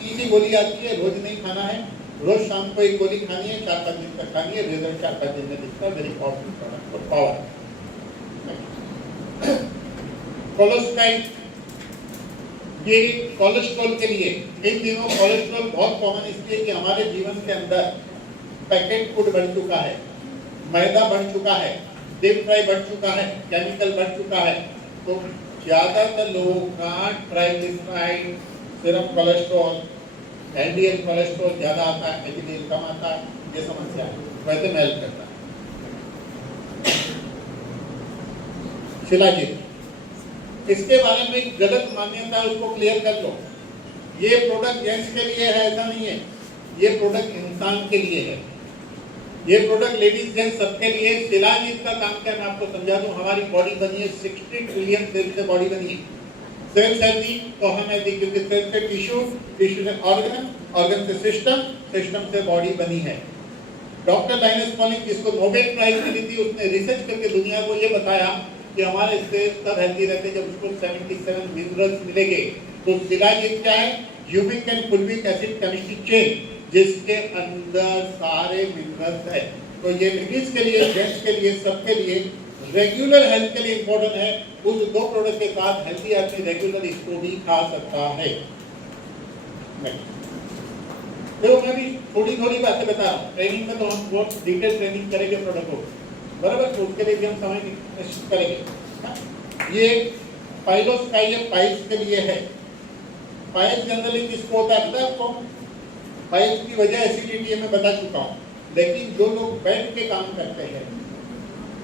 इसी गोली आती है, रोज नहीं खाना है, रोज शाम को एक गोली खानी है, 4-5 दिन तक खानी है, रिजल्ट 4-5 दिन में दिखता है। Very powerful product for power. कोलेस्ट्राइड ये कोलेस्ट्रॉल के लिए, इन दिनों कोलेस्ट्रॉल बहुत कॉमन इसलिए कि हमारे जीवन के अंदर पैकेट फूड बढ़ चुका है, मैदा बढ़ चुका है, डीप फ्राई बढ़ चुका है, केमिकल बढ़ चुका है, तो ज्यादातर लोगों का triglyceride, serum cholesterol, LDL cholesterol ज्यादा आता है, एचडीएल कम आता है, ये समस्या है। वैसे में हेल्प करता है। शिलाजीत, इसके बारे में एक गलत मान्यता है, उसको क्लियर कर लो। ये प्रोडक्ट जेंट्स के लिए है ऐसा नहीं है, ये प्रोडक्ट इंसान के लिए है, ये प्रोडक्ट लेडीज जेंट्स सबके लिए। शिलाजीत का काम क्या मैं आपको समझा दूं। हमारी बॉडी बनी है 60 ट्रिलियन सेल से बॉडी बनी है। सेल हेल्दी तो हम हेल्दी, क्योंकि सेल से टिश्यू, टिश्यू से ऑर्गन, ऑर्गन से सिस्टम, सिस्टम से बॉडी बनी है। डॉक्टर लाइनस पॉलिंग जिसको नोबेल प्राइज मिली थी, उसने रिसर्च करके दुनिया को ये बताया कि हमारे सेल तब हेल्दी रहते जब उसको 77 मिनरल्स मिलेंगे। तो शिलाजीत क्या है? Humic and fulvic acid chemistry chain, जिसके अंदर सारे मिनरल्स है। तो ये लेडीज के लिए, जेंट्स के लिए, सबके लिए रेगुलर हेल्थ के लिए इंपॉर्टेंट है। उस 2 प्रोडक्ट के साथ हेल्थी आदमी रेगुलर इसको भी खा सकता है। तो मैं भी थोड़ी थोड़ी बातें बता रहा हूँ, ट्रेनिंग में तो हम बहुत डिटेल ट्रेनिंग करेंगे प्रोडक्ट को, बराबर, तो उसके लिए भी हम समय निश्चित करेंगे। ये पाइलोस्काई पाइल्स के लिए है। पाइल्स जनरली किसको होता है पता है आपको? पाइल्स की वजह एसिडिटी है, मैं बता चुका हूँ। लेकिन जो लोग बैठ के काम करते हैं,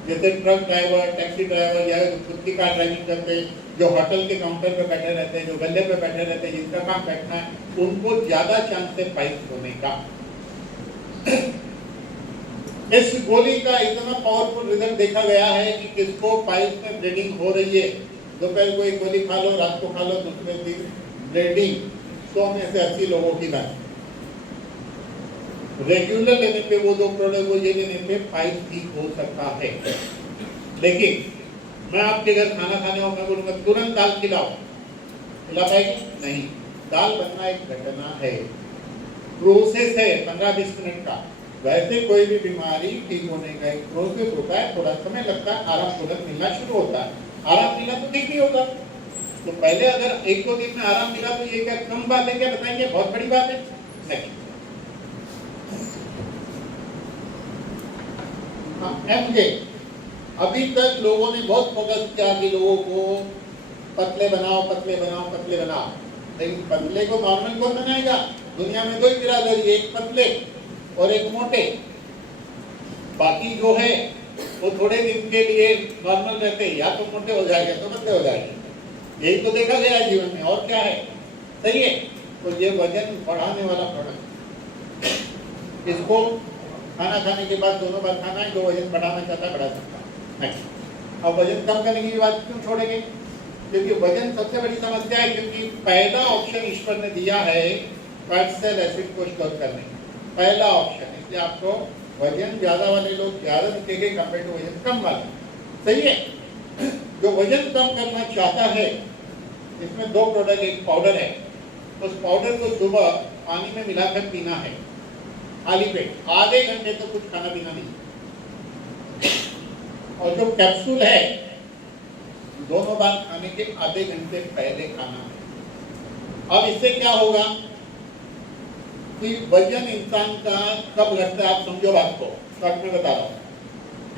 जैसे ट्रक ड्राइवर, टैक्सी ड्राइवर, या खुद की कार ड्राइविंग करते हैं, जो होटल के काउंटर पे बैठे रहते हैं, जो गल्ले पे बैठे रहते हैं, जिनका काम बैठना है, उनको ज्यादा चांस है पाइल्स होने का। इस गोली का इतना पावरफुल रिजल्ट देखा गया है कि किसको पाइल्स में ब्लीडिंग हो रही है, दोपहर को एक गोली खा लो, रात को खा लो, दूसरे दिन ब्लीडिंग 100 में से 80 लोगों की बात। रेगुलर लेने पे वो 2 प्रोडक्ट वो ये लेने पे पाइल्स ठीक हो सकता है। लेकिन मैं आपके घर खाना खाने और मैं बोलूँगा तुरंत दाल खिलाओ, खिला पाएगी? नहीं। दाल बनना एक घटना है, प्रोसेस है 15-20 मिनट का। वैसे कोई भी बीमारी ठीक होने का एक प्रोसेस होता है, थोड़ा समय लगता है, आराम तुरंत मिलना शुरू होता है। आराम मिला तो ठीक नहीं होगा। तो पहले अगर 1-2 दिन में आराम मिला तो ये क्या कम बात है क्या? बताएंगे, बहुत बड़ी बात है। नहीं। एमजे, अभी तक लोगों ने बहुत फोकस किया कि लोगों को पतले बनाओ, पतले बनाओ, पतले बनाओ। लेकिन पतले को नॉर्मल कौन बनाएगा? दुनिया में 2 ही बिरादरी, एक पतले और एक मोटे। बाकी जो है वो थोड़े दिन के लिए नॉर्मल रहते हैं, या तो मोटे हो जाएगा तो पतले हो जाएंगे। यही तो देखा गया है जीवन में, और क्या है? सही है। तो ये वजन बढ़ाने वाला प्रोडक्ट, इसको खाना खाने के बाद 2 बार खाना है। जो वजन बढ़ाना चाहता है बढ़ा सकता है। अब वजन कम करने की बात क्यों छोड़ेंगे? क्योंकि वजन सबसे बड़ी समस्या है, क्योंकि पहला ऑप्शन ईश्वर ने दिया है फैट सेल एसिड को स्टोर करने, पहला ऑप्शन। इसलिए आपको वजन ज्यादा वाले लोग ज्यादा दिखेंगे कंपेयर टू वजन कम वाले। सही है। जो वजन कम करना चाहता है, इसमें 2 प्रोडक्ट, एक पाउडर है, उस पाउडर को सुबह पानी में मिलाकर पीना है खाली पेट, आधे घंटे तक कुछ खाना पीना नहीं। और जो कैप्सूल है दोनों बार खाने के आधे घंटे पहले खाना है। अब इससे क्या होगा कि वजन इंसान का कब घटता है आप समझो बात को, शॉर्ट में बता रहा हूँ।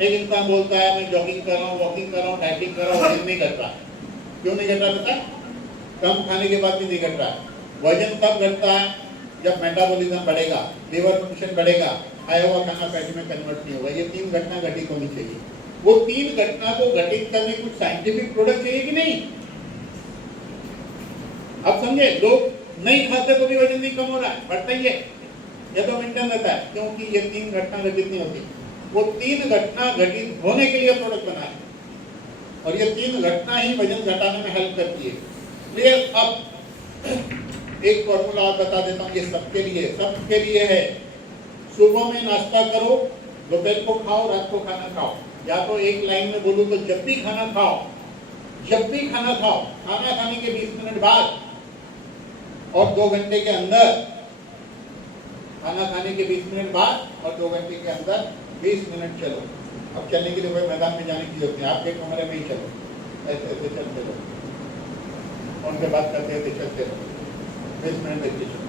एक इंसान बोलता है मैं जॉगिंग कर रहा हूँ, वॉकिंग कर रहा हूँ, डाइटिंग कर रहा हूँ, वजन नहीं घट रहा। क्यों नहीं घट रहा पता है? कम खाने के बाद भी नहीं घट रहा। वजन तब घटता है जब मेटाबॉलिज्म बढ़ेगा, लीवर फंक्शन बढ़ेगा, खाया हुआ खाना फैट में कन्वर्ट नहीं होगा। ये 3 घटना घटित होनी चाहिए। वो 3 घटना को घटित करने कुछ साइंटिफिक प्रोडक्ट चाहिए कि नहीं? आप समझे, लोग नहीं खाते तो भी वजन नहीं कम हो रहा है, बढ़ता ही है, ये तो मेंटेन रहता है, क्योंकि ये 3 घटना घटित नहीं होती। वो 3 घटना घटित होने के लिए प्रोडक्ट बना है और ये 3 घटना ही वजन घटाने में हेल्प करती है। क्लियर? अब एक फॉर्मूला और बता देता हूँ, ये सबके लिए है। सुबह में नाश्ता करो, दोपहर को खाओ, रात को खाना खाओ। या तो एक लाइन में बोलूं तो जब भी खाना खाओ, खाना खाने के 20 मिनट बाद और 2 घंटे के अंदर, खाना खाने के 20 मिनट बाद और 2 घंटे के अंदर 20 मिनट चलो। अब चलने के लिए कोई मैदान में जाने की जरूरत नहीं, आपके कमरे में ही चलो, ऐसे ऐसे चलते रहो, फोन पे बात करते हुए चलते रहो, 20 मिनट देखते चलो।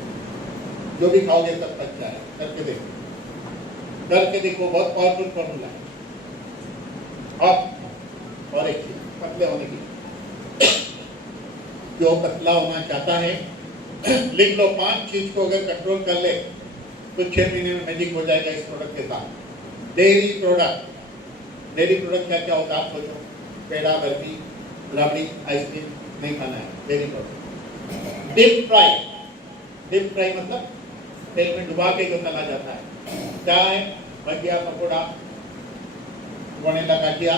जो भी खाओगे सब पच जाए, करके देखो, बहुत पावरफुल फॉर्मूला है। अब और एक चीज, पतले होने की, जो पतला होना चाहता है लिख लो, 5 चीज को अगर कंट्रोल कर ले तो 6 महीने में मैजिक हो जाएगा इस प्रोडक्ट के साथ। डेयरी प्रोडक्ट क्या क्या होता है आप सोचो? पेड़ा, बर्फी, रबड़ी, आइसक्रीम नहीं खाना है, डेयरी प्रोडक्ट। डीप फ्राई मतलब तेल में डुबा के जो तला जाता है, चाय, भजिया, पकौड़ा, वनीला काटिया,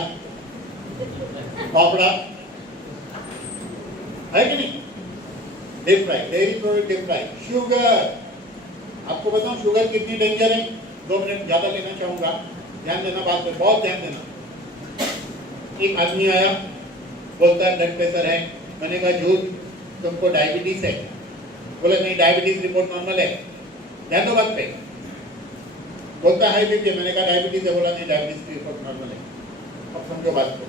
पापड़ा, है कि नहीं? Deep fry, dairy product deep fry. Sugar, आपको बताऊं शुगर कितनी डेंजर है? 2 मिनट ज्यादा लेना चाहूंगा, ध्यान देना बात पे, बहुत ध्यान देना। एक आदमी आया, बोलता है ब्लड प्रेशर है। मैंने कहा झूठ, तुमको डायबिटीज है। बोले नहीं, डायबिटीज रिपोर्ट नॉर्मल है। ध्यान दो बात पे। बोलता हाई बीपी, मैंने कहा डायबिटीज है। बोला नहीं, डायबिटीज रिपोर्ट नॉर्मल है। अब समझो बात को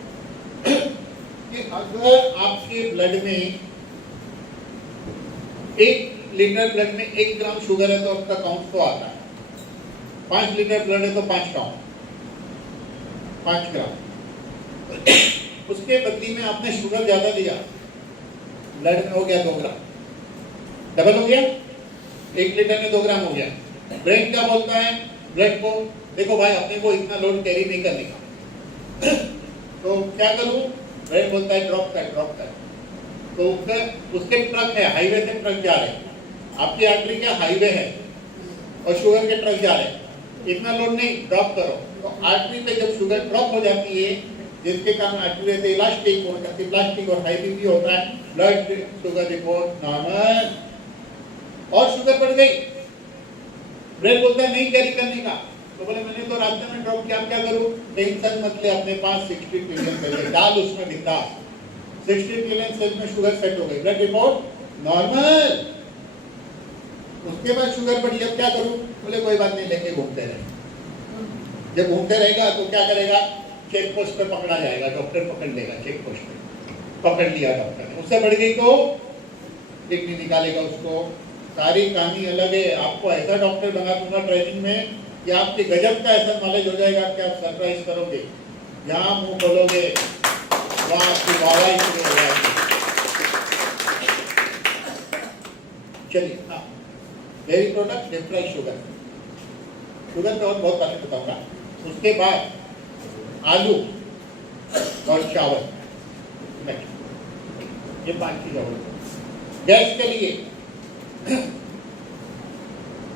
कि अगर आपके ब्लड में 1 लीटर ब्लड में 1 ग्राम शुगर है तो आपका काउंट तो आता है। 5 लीटर ब्लड है तो 5 काउंट, 5 ग्राम। उसके बदली में आपने शुगर ज्यादा लिया, ब्लड में हो गया 2 ग्राम, डबल हो गया। 1 लीटर में 2 ग्राम हो गया। ब्रेन क्या बोलता है ब्लड को? देखो भाई, अपने को इतना लोड कैरी नहीं करने का, तो क्या करूं? ब्रेन बोलता है ड्रॉप कर। तो उसके ट्रक है, हाईवे से ट्रक जा रहे हैं, आपकी आर्टरी क्या हाईवे है और शुगर के ट्रक जा रहे हैं, इतना लोड नहीं, ड्रॉप करो। तो आर्टरी पे जब शुगर ड्रॉप हो जाती है, जिसके कारण आर्टरी से इलास्टिक और हाई बीपी होता है, ब्लड शुगर रिपोर्ट नॉर्मल, और शुगर बढ़ गई। ब्रेन बोलता है नहीं कैरी करने का, तो बोले मैंने तो रास्ते में ड्रॉप किया, क्या करूं? टेंशन मत ले, अपने पास 60 ट्रिलियन सेल डाल उसमें बिंदास। 60 ट्रिलियन सेल में शुगर सेट हो गई, ब्लड रिपोर्ट नॉर्मल। उसके बाद शुगर बढ़ी, अब क्या करूं? बोले कोई बात नहीं, लेके घूमते रहे। जब घूमते रहेगा तो क्या करेगा? चेक पोस्ट पे पकड़ा जाएगा, डॉक्टर पकड़ लेगा, चेक पोस्ट पे पकड़ लिया डॉक्टर ने, उससे बढ़ गई तो किडनी निकालेगा उसको। सारी कहानी अलग है। आपको ऐसा डॉक्टर बना दूंगा ट्रेनिंग में कि आपके गजब का ऐसा नॉलेज हो जाएगा कि आप सरप्राइज करोगे, जहां मुंह खोलोगे वहां आपकी वाहवाही शुरू हो जाएगी। चलिए, हाँ, dairy product, deep fry, sugar तो और बहुत बातें बताऊंगा। उसके बाद आलू और चावल, ये 5 चीज और। गैस के लिए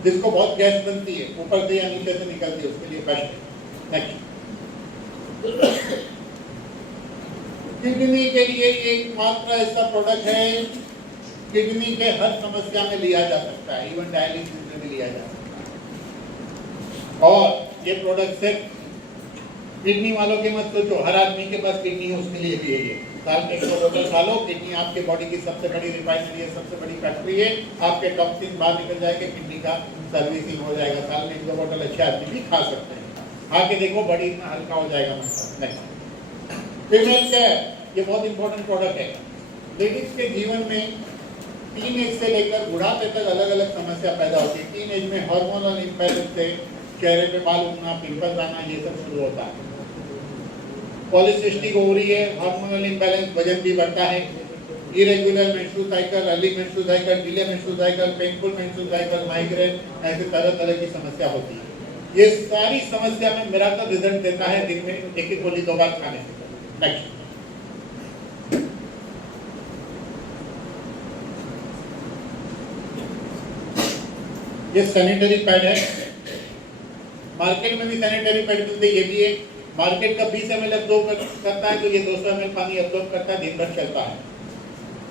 जिसको बहुत गैस बनती है, ऊपर से या नीचे से निकलती है, उसके लिए बेस्ट है। किडनी के लिए एकमात्र ऐसा प्रोडक्ट है, किडनी के हर समस्या में लिया जा सकता है, इवन डायलिसिस में भी लिया जा सकता है। और ये प्रोडक्ट सिर्फ किडनी वालों के मत सोचो, हर आदमी के पास किडनी है उसके लिए भी है ये। साल में 100 बोतल खा लो, किडनी आपके बॉडी की सबसे बड़ी रिफाइनरी है, सबसे बड़ी फैक्ट्री है, आपके टॉक्सिन बाहर निकल जाएंगे, किडनी का सर्विसिंग हो जाएगा। साल में 1-2 बोतल अच्छे आदमी भी खा सकते हैं, खा के देखो बॉडी इतना हल्का हो जाएगा। नहीं, फीमेल केयर ये बहुत इंपॉर्टेंट प्रोडक्ट है। लेडीज के जीवन में टीन एज से लेकर बुढ़ापे तक अलग अलग समस्या पैदा होती है। टीन एज में हार्मोनल इम्बैलेंस से चेहरे पे बाल उगना, पिंपल्स आना, ये सब शुरू होता है। पॉलीसिस्टिक ओवरी है, हार्मोनल इम्बैलेंस, वजन भी बढ़ता है। Irregular menstrual cycle, early menstrual cycle, delay menstrual cycle, painful menstrual cycle, migraine, ऐसे तरह तरह की समस्या होती है। ये सारी समस्या में मिराकल रिजल्ट देता है दिन में 1-1 गोली 2 बार खाने से। नेक्स्ट, ये सैनिटरी पैड है। मार्केट में भी सैनिटरी पैड मिलते हैं, ये भी है। मार्केट का 20 ml एब्जॉर्ब करता है, तो ये 200 ml पानी एब्जॉर्ब करता है, दिन भर चलता है।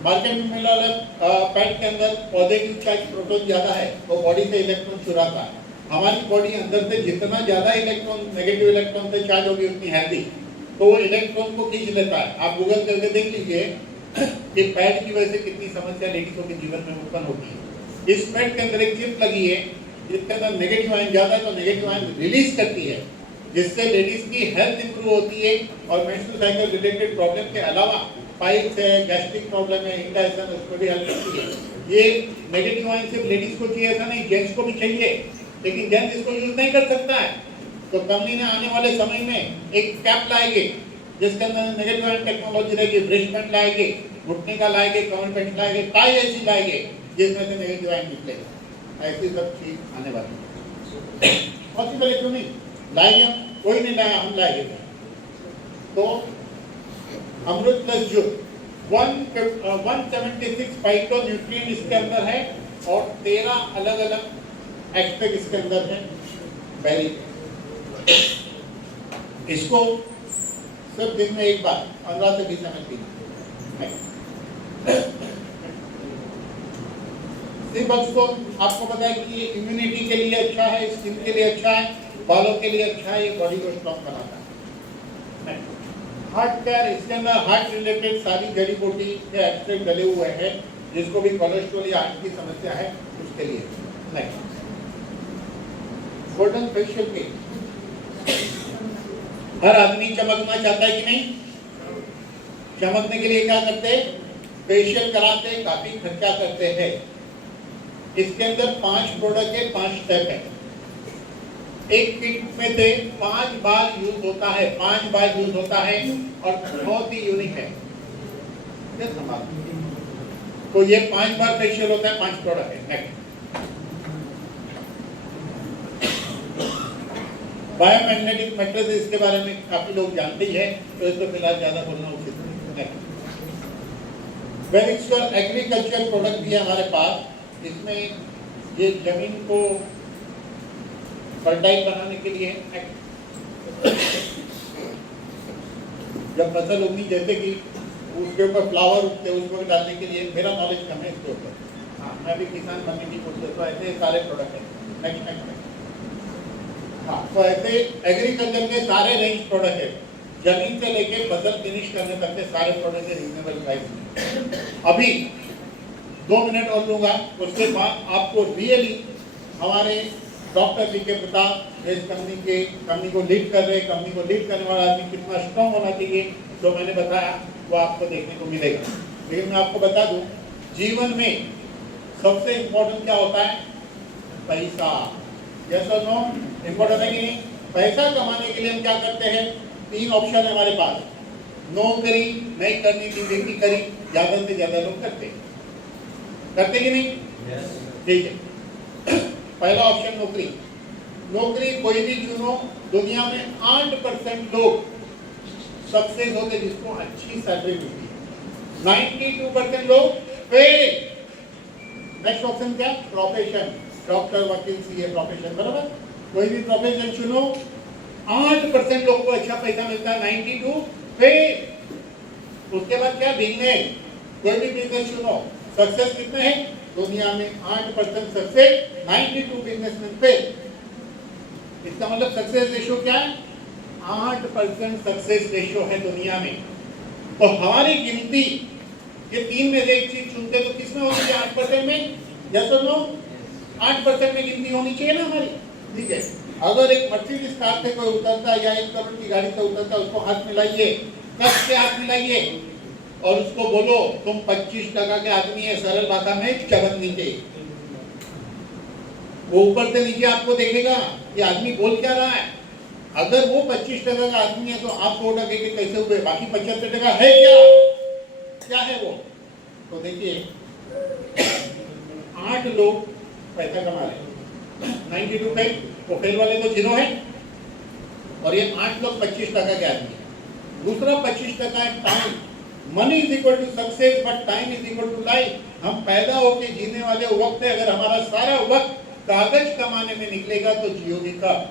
मार्केट में मिला पैड के अंदर पॉजिटिव चार्ज प्रोटॉन ज्यादा है, वो बॉडी से इलेक्ट्रॉन चुराता है। हमारी बॉडी अंदर से जितना ज्यादा इलेक्ट्रॉन, नेगेटिव इलेक्ट्रॉन से चार्ज होगी उतनी हेल्दी, तो वो इलेक्ट्रॉन को खींच लेता है। आप गूगल करके देख लीजिए कि पैड की वजह से कितनी समस्या लेडीजों के जीवन में उत्पन्न होती है। इस पैड के अंदर एक चिप लगी है, जिसके अंदर नेगेटिव आयन ज्यादा है, तो नेगेटिव आयन रिलीज करती है, जिससे लेडीज की हेल्थ इंप्रूव होती है। और मेंस्ट्रुअल साइकिल रिलेटेड प्रॉब्लम के अलावा पाइल्स है, गैस्ट्रिक प्रॉब्लम है, इंडाइजेशन, उसको भी हेल्प करती है। ये नेगेटिव आयन सिर्फ लेडीज को चाहिए ऐसा नहीं, जेंट्स को भी चाहिए, लेकिन जेंट्स इसको यूज नहीं कर सकता है। तो कंपनी ने आने वाले समय में एक कैप लाएगी, जिसके अंदर नेगेटिव आयन टेक्नोलॉजी रहेगी, ब्रेस्ट बैंड लाएगी, घुटने का लाएगी, कमर बैंड लाएगी, टाई ऐसी लाएगी जिसमें से नेगेटिव आयन निकलेगा। ऐसी सब चीज आने वाली है। पॉसिबल है क्यों नहीं लाएंगे हम, कोई नहीं लाया, हम लाएंगे। तो अमृत प्लस जो 176 फाइटोन्यूट्रिएंट इसके अंदर है और 13 अलग अलग एक्सट्रैक्ट इसके अंदर है बेरी। इसको सिर्फ दिन में एक बार 15 से 20 ml पीना। तो आपको पता है कि ये इम्यूनिटी के लिए अच्छा है, स्किन के लिए अच्छा है, बालों के लिए अच्छा है, ये बॉडी को स्ट्रॉन्ग बनाता है। हार्ट केयर, इसके अंदर हार्ट रिलेटेड सारी जड़ी बूटी के एक्सट्रैक्ट डले हुए हैं, जिसको भी कोलेस्ट्रॉल या हार्ट की समस्या है उसके लिए। Next, golden facial kit. हर आदमी चमकना चाहता है कि नहीं? चमकने के लिए क्या करते हैं? फेशियल कराते हैं, काफी खर्चा करते हैं। इसके अंदर 5 प्रोडक्ट है, 5 स्टेप है। एक किट में से 5 बार यूज होता है, 5 बार यूज होता है और बहुत ही यूनिक है। तो ये 5 बार फेशियल होता है, 5 प्रोडक्ट है। नेक्स्ट, बायोमैग्नेटिक मैट्रेस, इसके बारे में काफी लोग जानते ही है, तो इसको फिलहाल ज्यादा बोलना उचित नहीं। वेरिक्सर एग्रीकल्चर प्रोडक्ट भी है हमारे पास। इसमें ये जमीन को फर्टाइल बनाने के लिए, जब फसल उगनी, जैसे कि उसके ऊपर फ्लावर उगते हैं, उसको डालने के लिए, मेरा नॉलेज कम है इसके ऊपर। हाँ, मैं भी किसान बनने की कोशिश, तो ऐसे सारे प्रोडक्ट हैं। नेक्स्ट, हाँ, तो ऐसे एग्रीकल्चर के सारे रेंज प्रोडक्ट है, जमीन से लेके फसल फिनिश करने तक के सारे प्रोडक्ट है रीजनेबल प्राइस में। अभी 2 मिनट और लूंगा, उसके बाद आपको रियली हमारे डॉक्टर वी के प्रताप इस कंपनी को लीड कर रहे, कंपनी को लीड करने वाला आदमी कितना स्ट्रॉन्ग होना चाहिए, जो मैंने बताया वो आपको देखने को मिलेगा। लेकिन मैं आपको बता दूं, जीवन में सबसे इम्पोर्टेंट क्या होता है? पैसा। यस और नो? इम्पोर्टेंट है कि नहीं? पैसा कमाने के लिए हम क्या करते हैं? 3 ऑप्शन है हमारे पास। नौकरी नहीं करनी की जिंदगी करी, ज्यादा से ज्यादा लोग करते कि नहीं? ठीक है। पहला ऑप्शन नौकरी। नौकरी कोई भी चुनो, दुनिया में 8% लोग सक्सेस होते जिसको अच्छी सैलरी मिलती है, 92% लोग फेल। नेक्स्ट ऑप्शन क्या? प्रोफेशन, डॉक्टर, वकील, सीए, प्रोफेशन, बराबर। कोई भी प्रोफेशन चुनो, 8% लोग को अच्छा पैसा मिलता है, 92 फेल। उसके बाद क्या? बिजनेस, कोई भी बिजनेस चुनो, सक्सेस कितने हैं दुनिया में? 8% सक्सेस, 92 बिजनेसमैन फेल। इसका मतलब सक्सेस रेशियो क्या है? 8% सक्सेस रेशियो है दुनिया में। तो हमारी गिनती ये 3 में से एक चीज चुनते तो किसमें होनी चाहिए? 8% में। यस और नो? 8% में गिनती होनी चाहिए ना हमारी। ठीक है, अगर एक मर्सिडीज कार से कोई उतरता या 1 करोड़ की गाड़ी से उतरता, उसको हाथ मिलाइए, कस के हाथ मिलाइए और उसको बोलो तुम 25% के आदमी है, सरल भाषा में चबन नीचे। वो ऊपर से नीचे आपको देखेगा ये आदमी बोल क्या रहा है। अगर वो 25% का आदमी है तो आप 100% के कैसे हुए? बाकी 75% है क्या है वो? तो देखिए 8 लोग पैसा कमा रहे, 92 पे वो फेल वाले तो 0 है, और ये 8 लोग 25% के आदमी है। दूसरा 25% है time. Money is equal to success but time is equal to life. हम पैदा होके जीने वाले वक्त है, अगर हमारा सारा वक्त कागज कमाने में निकलेगा तो जियोगे कब?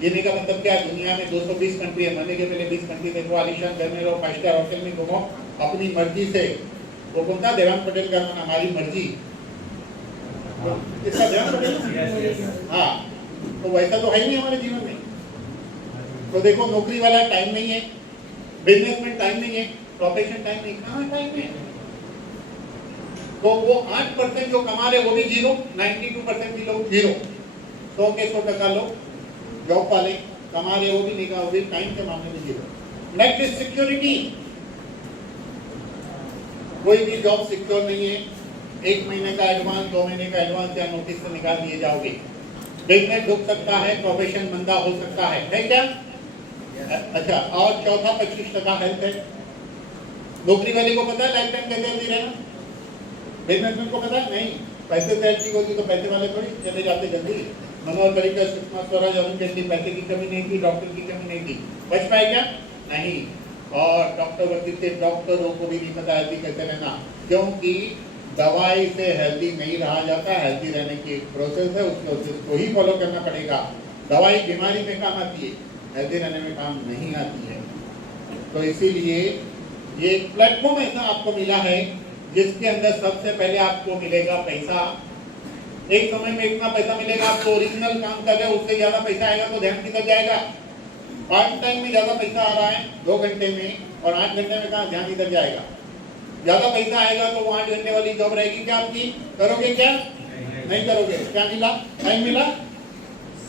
जीने का मतलब क्या? दुनिया में 220 कंट्री है, मरने के पहले 20 कंट्री देखो, आलिशान घर में रहो, 5 स्टार होटल में घूमो अपनी मर्जी से। वो कौन था? देवांग पटेल का नाम, हमारी मर्जी। इसका देवांग पटेल, हाँ, तो वैसा तो है ही नहीं हमारे जीवन में। तो देखो नौकरी वाला टाइम नहीं है, बिजनेस में टाइम नहीं है, प्रोफेशन टाइम नहीं, कहाँ टाइम है? तो वो 8% जो कमा रहे वो भी 0, 92% भी लोग 0, 100 के 100% लोग जॉब वाले कमा रहे वो भी नहीं, वो भी टाइम के मामले में 0। Next is security. कोई भी जॉब सिक्योर नहीं है। 1 महीने का एडवांस, 2 महीने का एडवांस या नोटिस से निकाल दिए जाओगे। बिजनेस डूब सकता है, प्रोफेशन मंदा हो सकता है क्या? अच्छा, और चौथा 25% हेल्थ है। नौकरी वाले को पता है लाइफ टाइम कैसे हेल्दी रहना? बिजनेसमैन को पता है? नहीं। पैसे से हेल्थ ठीक होती तो पैसे वाले थोड़ी चले जाते जल्दी। मनोहर पर्रिकर, सुषमा स्वराज, अरुण जेटली, पैसे की कमी नहीं थी, डॉक्टर की कमी नहीं थी, बच पाए क्या? नहीं। और डॉक्टर वर्दी थे, डॉक्टरों को भी नहीं पता हेल्दी कैसे रहना, क्योंकि दवाई से हेल्दी नहीं रहा जाता। हेल्दी रहने की एक प्रोसेस है, उस प्रोसेस को ही फॉलो करना पड़ेगा। दवाई बीमारी में काम आती है, हेल्दी रहने में काम नहीं आती है। तो इसीलिए ये प्लेटफॉर्म ऐसा आपको मिला है जिसके अंदर सबसे पहले आपको मिलेगा पैसा। एक समय में इतना पैसा मिलेगा, आपको ओरिजिनल काम कर रहे हो उससे ज्यादा पैसा आएगा तो ध्यान किधर जाएगा? पार्ट टाइम में ज्यादा पैसा आ रहा है 2 घंटे में, और 8 घंटे में कहाँ ध्यान इधर जाएगा? ज्यादा पैसा आएगा तो वो 8 घंटे वाली जॉब रहेगी क्या आपकी? करोगे क्या? नहीं करोगे। क्या मिला? टाइम मिला,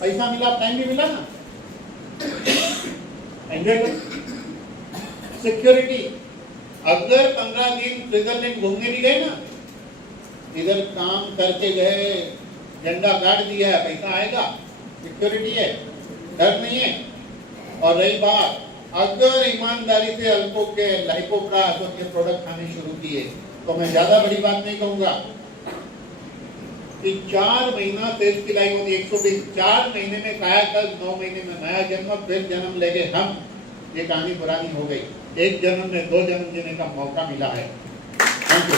पैसा मिला, टाइम भी मिला ना। एंजॉय करो। सिक्योरिटी, अगर 15 दिन स्विट्जरलैंड घूमने भी गए ना, इधर काम करके गए, झंडा गाड़ दिया है, पैसा आएगा, सिक्योरिटी है, डर नहीं है। और रही बात, अगर ईमानदारी से अल्पो के लाइको का के प्रोडक्ट खाने शुरू किए तो मैं ज्यादा बड़ी बात नहीं कहूंगा कि 4 महीना सेल्स की लाइन होती है 120, 4 महीने में कायाकल्प, 9 महीने में नया जन्म, फिर जन्म लेके हम, ये कहानी पुरानी हो गई। एक जन्म में 2 जन्म जीने का मौका मिला है। Thank you.